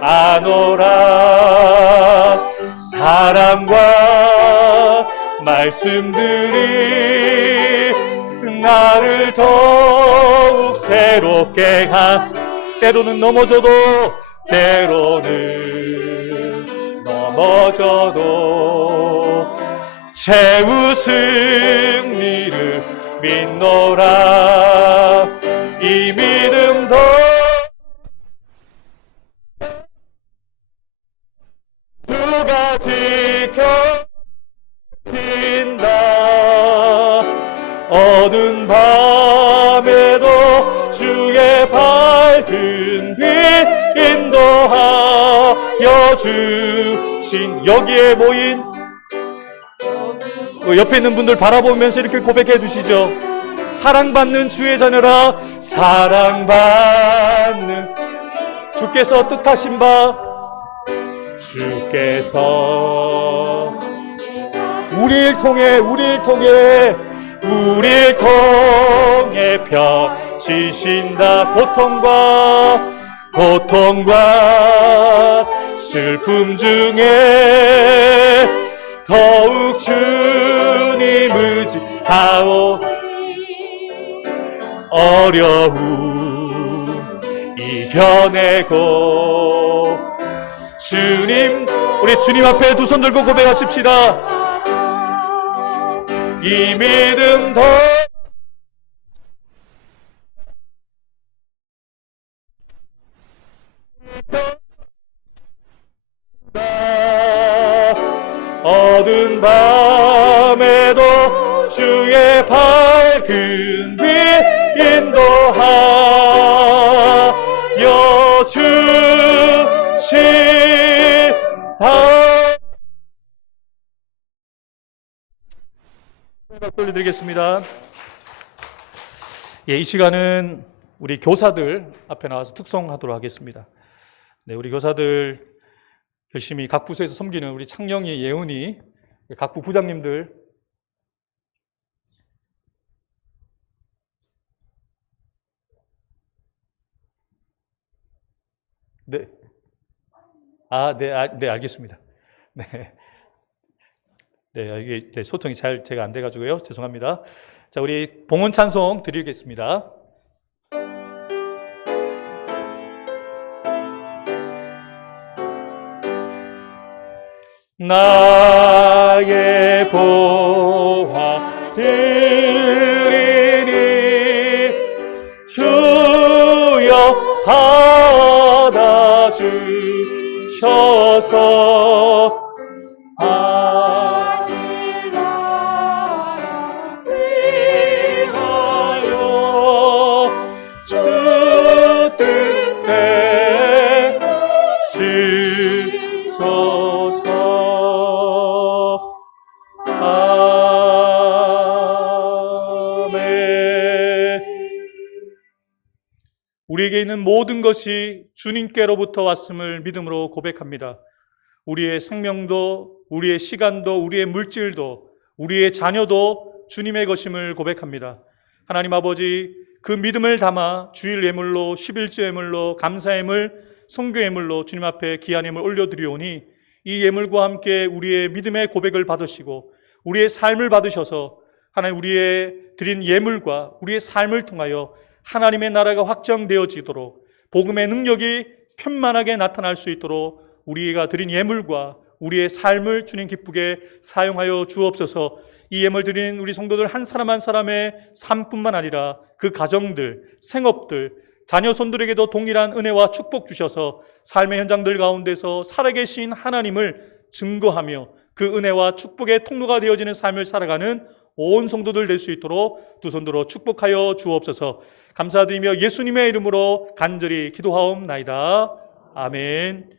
아노라. 사랑과 말씀들이 나를 더욱 새롭게 때로는 넘어져도 최후 승리를 믿노라. 이 믿음 더 누가 지켜진다. 어두운 밤에도 주의 밝은 빛 인도하여 주신 여기에 모인 옆에 있는 분들 바라보면서 이렇게 고백해 주시죠. 사랑받는 주의 자녀라. 사랑받는 주께서 뜻하신 바, 주께서 우리를 통해 펴지신다. 고통과 슬픔 중에 더욱 주님 의지하오. 어려움 이겨내고 우리 주님 앞에 두 손 들고 고백하십시다. 이 믿음 더 어두운 밤에도 주의 밝은 빛 인도하여 주시다. 박수 올려드리겠습니다. 이 시간은 우리 교사들 앞에 나와서 특송하도록 하겠습니다. 네, 우리 교사들 열심히 각 부서에서 섬기는 우리 창령이, 예은이, 각부 부장님들, 네, 네, 알겠습니다. 네, 이게 소통이 잘 제가 안 돼가지고요, 죄송합니다. 자, 우리 봉헌 찬송 드리겠습니다. 나의 보화 드리니 주여 받아주셔서 하늘 나라 위하여 주 뜻대로 주소서. 우리에게 있는 모든 것이 주님께로부터 왔음을 믿음으로 고백합니다. 우리의 생명도, 우리의 시간도, 우리의 물질도, 우리의 자녀도 주님의 것임을 고백합니다. 하나님 아버지, 그 믿음을 담아 주일 예물로, 11조 예물로, 감사 예물, 성교 예물로 주님 앞에 귀한 예물 올려드리오니 이 예물과 함께 우리의 믿음의 고백을 받으시고 우리의 삶을 받으셔서 하나님, 우리의 드린 예물과 우리의 삶을 통하여 하나님의 나라가 확정되어지도록, 복음의 능력이 편만하게 나타날 수 있도록 우리가 드린 예물과 우리의 삶을 주님 기쁘게 사용하여 주옵소서. 이 예물 드린 우리 성도들 한 사람 한 사람의 삶뿐만 아니라 그 가정들, 생업들, 자녀 손들에게도 동일한 은혜와 축복 주셔서 삶의 현장들 가운데서 살아계신 하나님을 증거하며 그 은혜와 축복의 통로가 되어지는 삶을 살아가는 온 성도들 될 수 있도록 두 손 들어 축복하여 주옵소서. 감사드리며 예수님의 이름으로 간절히 기도하옵나이다. 아멘.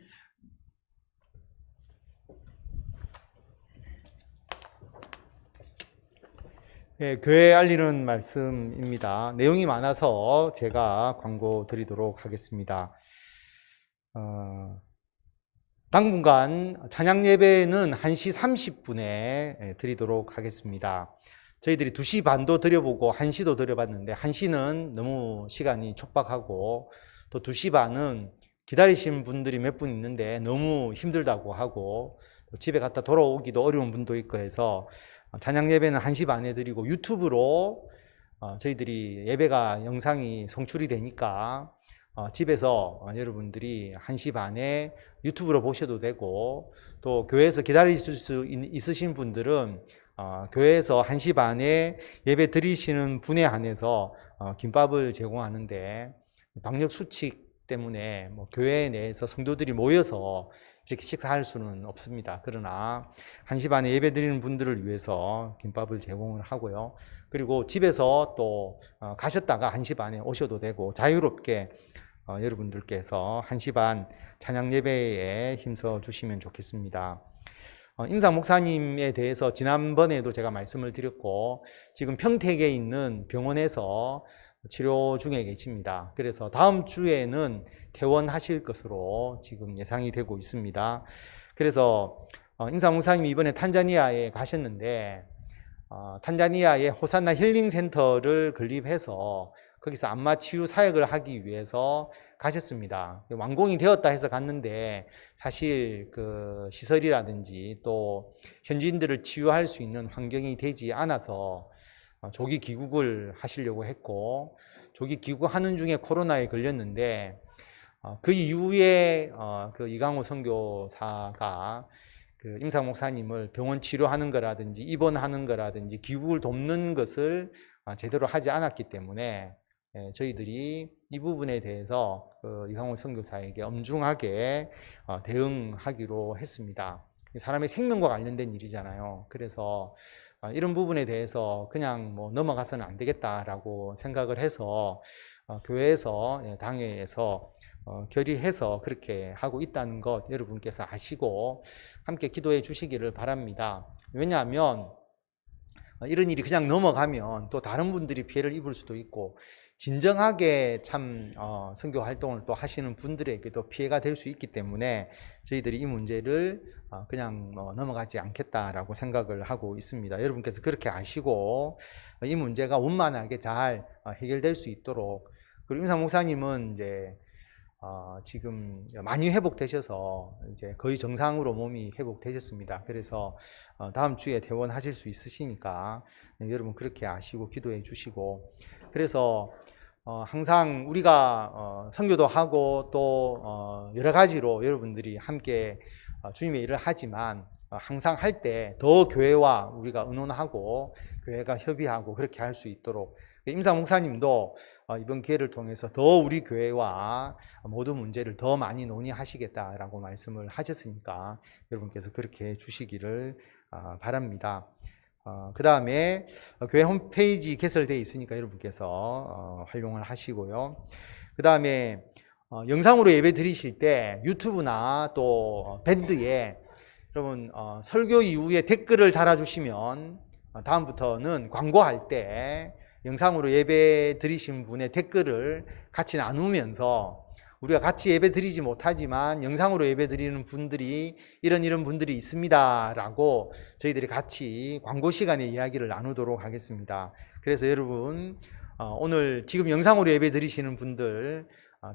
네, 교회 알리는 말씀입니다. 내용이 많아서 제가 광고 드리도록 하겠습니다. 당분간 찬양 예배는 1시 30분에 드리도록 하겠습니다. 저희들이 2시 반도 드려보고 1시도 드려봤는데 1시는 너무 시간이 촉박하고 또 2시 반은 기다리신 분들이 몇 분 있는데 너무 힘들다고 하고 또 집에 갔다 돌아오기도 어려운 분도 있고 해서 찬양 예배는 1시 반에 드리고 유튜브로 저희들이 예배가 영상이 송출이 되니까 집에서 여러분들이 1시 반에 유튜브로 보셔도 되고 또 교회에서 기다리실 수 있으신 분들은 교회에서 1시 반에 예배 드리시는 분에 한해서 김밥을 제공하는데 방역 수칙 때문에 교회 내에서 성도들이 모여서 이렇게 식사할 수는 없습니다. 그러나 1시 반에 예배 드리는 분들을 위해서 김밥을 제공을 하고요. 그리고 집에서 또 가셨다가 1시 반에 오셔도 되고 자유롭게 여러분들께서 1시 반 찬양 예배에 힘써 주시면 좋겠습니다. 임상 목사님에 대해서 지난번에도 제가 말씀을 드렸고 지금 평택에 있는 병원에서 치료 중에 계십니다. 그래서 다음 주에는 퇴원하실 것으로 지금 예상이 되고 있습니다. 그래서 임상 목사님이 이번에 탄자니아에 가셨는데 탄자니아의 호산나 힐링 센터를 건립해서 거기서 안마 치유 사역을 하기 위해서 가셨습니다. 완공이 되었다 해서 갔는데 사실 그 시설이라든지 또 현지인들을 치유할 수 있는 환경이 되지 않아서 조기 귀국을 하시려고 했고 조기 귀국하는 중에 코로나에 걸렸는데 그 이후에 그 이강호 선교사가 그 임상 목사님을 병원 치료하는 거라든지 입원하는 거라든지 귀국을 돕는 것을 제대로 하지 않았기 때문에 저희들이 이 부분에 대해서 그 이강호 선교사에게 엄중하게 대응하기로 했습니다. 사람의 생명과 관련된 일이잖아요. 그래서 이런 부분에 대해서 그냥 뭐 넘어가서는 안 되겠다라고 생각을 해서 교회에서 당회에서 결의해서 그렇게 하고 있다는 것 여러분께서 아시고 함께 기도해 주시기를 바랍니다. 왜냐하면 이런 일이 그냥 넘어가면 또 다른 분들이 피해를 입을 수도 있고 진정하게 참 선교 활동을 또 하시는 분들에게도 피해가 될 수 있기 때문에 저희들이 이 문제를 그냥 넘어가지 않겠다라고 생각을 하고 있습니다. 여러분께서 그렇게 아시고 이 문제가 원만하게 잘 해결될 수 있도록 그리고 임상 목사님은 이제 지금 많이 회복되셔서 이제 거의 정상으로 몸이 회복되셨습니다. 그래서 다음 주에 퇴원하실 수 있으시니까 여러분 그렇게 아시고 기도해 주시고 그래서 항상 우리가 선교도 하고 또 여러 가지로 여러분들이 함께 주님의 일을 하지만 항상 할 때 더 교회와 우리가 의논하고 교회가 협의하고 그렇게 할 수 있도록 임상 목사님도 이번 기회를 통해서 더 우리 교회와 모든 문제를 더 많이 논의하시겠다라고 말씀을 하셨으니까 여러분께서 그렇게 해 주시기를 바랍니다. 그 다음에 교회 홈페이지 개설되어 있으니까 여러분께서 활용을 하시고요. 그 다음에 영상으로 예배 드리실 때 유튜브나 또 밴드에 여러분 설교 이후에 댓글을 달아주시면 다음부터는 광고할 때 영상으로 예배 드리신 분의 댓글을 같이 나누면서 우리가 같이 예배 드리지 못하지만 영상으로 예배 드리는 분들이 이런 분들이 있습니다 라고 저희들이 같이 광고 시간에 이야기를 나누도록 하겠습니다. 그래서 여러분 오늘 지금 영상으로 예배 드리시는 분들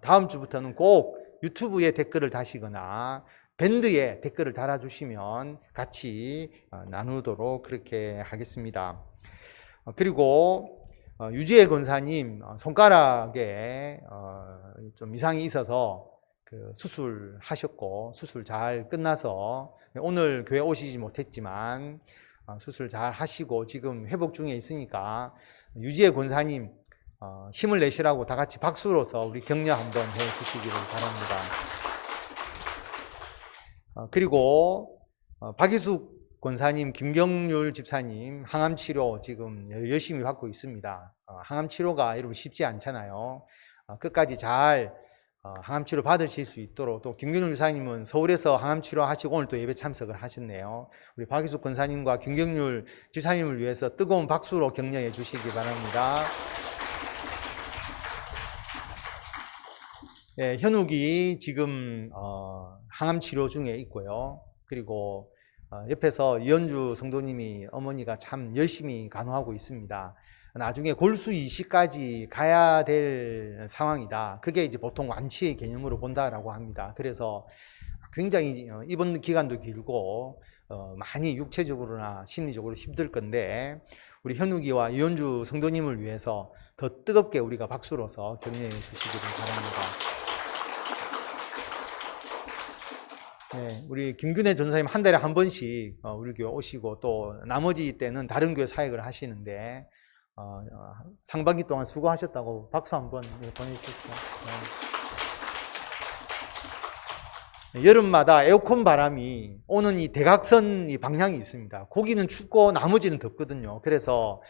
다음 주부터는 꼭 유튜브에 댓글을 다시거나 밴드에 댓글을 달아주시면 같이 나누도록 그렇게 하겠습니다. 그리고 유지혜 권사님 손가락에 좀 이상이 있어서 그 수술하셨고 수술 잘 끝나서 오늘 교회 오시지 못했지만 수술 잘 하시고 지금 회복 중에 있으니까 유지혜 권사님 힘을 내시라고 다 같이 박수로서 우리 격려 한번 해 주시기를 바랍니다. 그리고 박희숙 권사님, 김경률 집사님 항암 치료 지금 열심히 받고 있습니다. 항암 치료가 여러분 쉽지 않잖아요. 끝까지 잘 항암 치료 받으실 수 있도록 또 김경률 집사님은 서울에서 항암 치료 하시고 오늘 또 예배 참석을 하셨네요. 우리 박희숙 권사님과 김경률 집사님을 위해서 뜨거운 박수로 격려해 주시기 바랍니다. 네, 현욱이 지금 항암 치료 중에 있고요. 그리고 옆에서 이현주 성도님이 어머니가 참 열심히 간호하고 있습니다. 나중에 골수 이식까지 가야 될 상황이다. 그게 이제 보통 완치의 개념으로 본다라고 합니다. 그래서 굉장히 입원 기간도 길고 많이 육체적으로나 심리적으로 힘들 건데 우리 현욱이와 이현주 성도님을 위해서 더 뜨겁게 우리가 박수로서 격려해 주시기를 바랍니다. 네, 우리 김균혜 전사님 한 달에 한 번씩 우리 교회 오시고 또 나머지 때는 다른 교회 사역을 하시는데 상반기 동안 수고하셨다고 박수 한번 보내주십시오. 네. 여름마다 에어컨 바람이 오는 이 대각선 이 방향이 있습니다. 거기는 춥고 나머지는 덥거든요. 그래서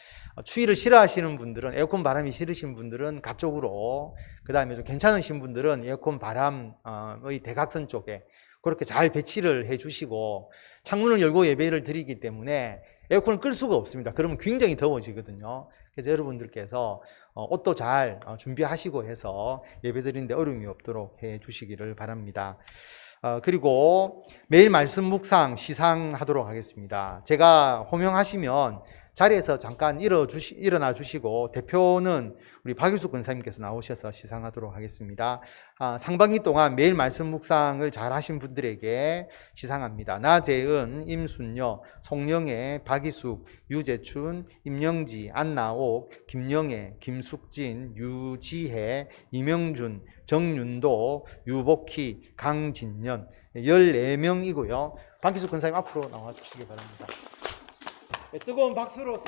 추위를 싫어하시는 분들은 에어컨 바람이 싫으신 분들은 그쪽으로 그 다음에 좀 괜찮으신 분들은 에어컨 바람의 대각선 쪽에 그렇게 잘 배치를 해 주시고 창문을 열고 예배를 드리기 때문에 에어컨을 끌 수가 없습니다. 그러면 굉장히 더워지거든요. 그래서 여러분들께서 옷도 잘 준비하시고 해서 예배 드리는데 어려움이 없도록 해 주시기를 바랍니다. 그리고 매일 말씀 묵상 시상하도록 하겠습니다. 제가 호명하시면 자리에서 잠깐 일어나 주시고 대표는 우리 박유숙 권사님께서 나오셔서 시상하도록 하겠습니다. 상반기 동안 매일 말씀 묵상을 잘 하신 분들에게 시상합니다. 나재은, 임순여, 송영애, 박이숙, 유재춘, 임영지, 안나옥, 김영애, 김숙진, 유지혜, 이명준, 정윤도, 유복희, 강진년 14명이고요. 박이숙 권사님 앞으로 나와 주시기 바랍니다. 네, 뜨거운 박수로서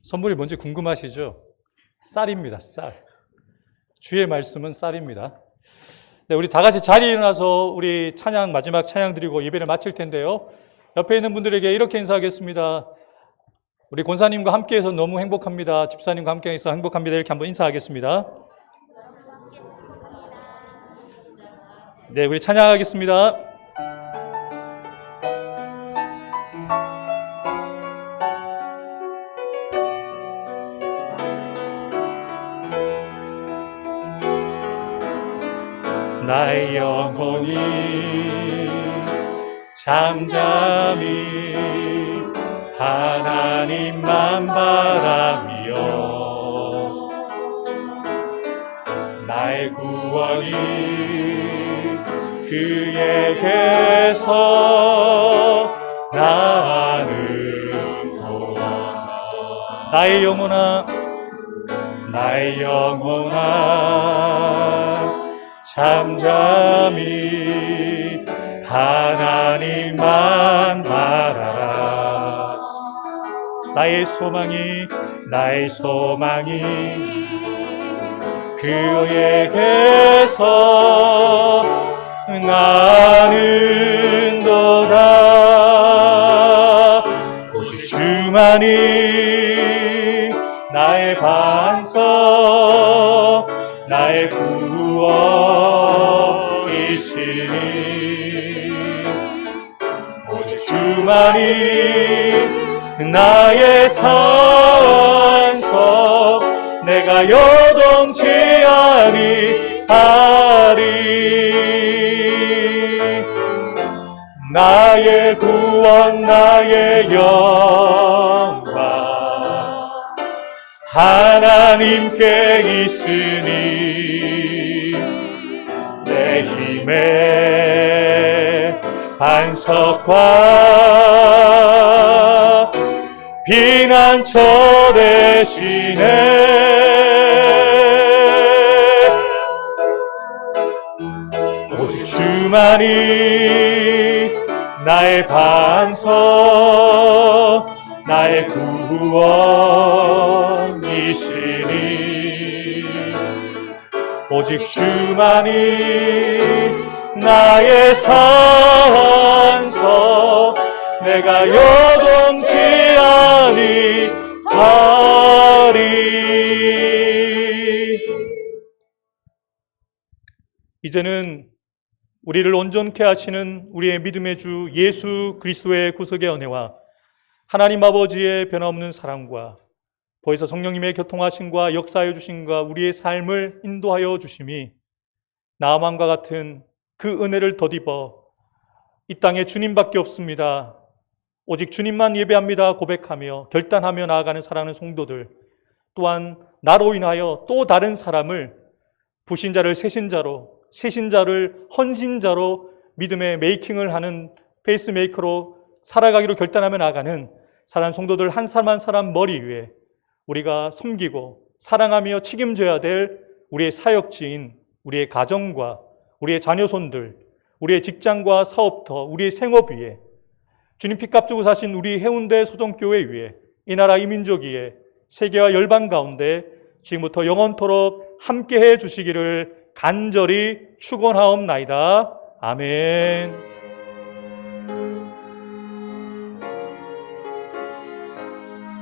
선물이 뭔지 궁금하시죠? 쌀입니다. 쌀. 주의 말씀은 쌀입니다. 네, 우리 다 같이 자리에 일어나서 우리 찬양 마지막 찬양 드리고 예배를 마칠 텐데요. 옆에 있는 분들에게 이렇게 인사하겠습니다. 우리 권사님과 함께해서 너무 행복합니다. 집사님과 함께해서 행복합니다. 이렇게 한번 인사하겠습니다. 네, 우리 찬양하겠습니다. 나의 영혼이 잠잠히 하나님만 바라며 나의 구원이 그에게서 나는도다. 나의 영혼아 잠잠히 하나님만 바라라. 나의 소망이 그에게서 나는도다. 오직 주만이 나의 반석 나의 구원이시니 오직 주만이 나의 산석 내가 요동치 아니하리. 나의 구원 나의 영광 하나님께 있으니 내 힘의 반석과 피난처 되시네. 오직 주만이 나의 반석 나의 구원이시니 오직 주만이 나의 산석 내가 요동치 아니하리. 이제는 우리를 온전케 하시는 우리의 믿음의 주 예수 그리스도의 구속의 은혜와 하나님 아버지의 변함없는 사랑과 보혜사 성령님의 교통하심과 역사하여 주심과 우리의 삶을 인도하여 주심이 나아만과 같은 그 은혜를 덧입어 이 땅에 주님밖에 없습니다, 오직 주님만 예배합니다 고백하며 결단하며 나아가는 사랑하는 성도들, 또한 나로 인하여 또 다른 사람을 부신자를 새신자를 헌신자로 믿음의 메이킹을 하는 페이스메이커로 살아가기로 결단하며 나아가는 사랑하는 성도들 한 사람 한 사람 머리 위에 우리가 섬기고 사랑하며 책임져야 될 우리의 사역지인 우리의 가정과 우리의 자녀손들, 우리의 직장과 사업터, 우리의 생업 위에 주님 피값 주고 사신 우리 해운대 소정교회 위에 이 나라 이 민족 위에 세계와 열방 가운데 지금부터 영원토록 함께해 주시기를 간절히 축원하옵나이다. 아멘.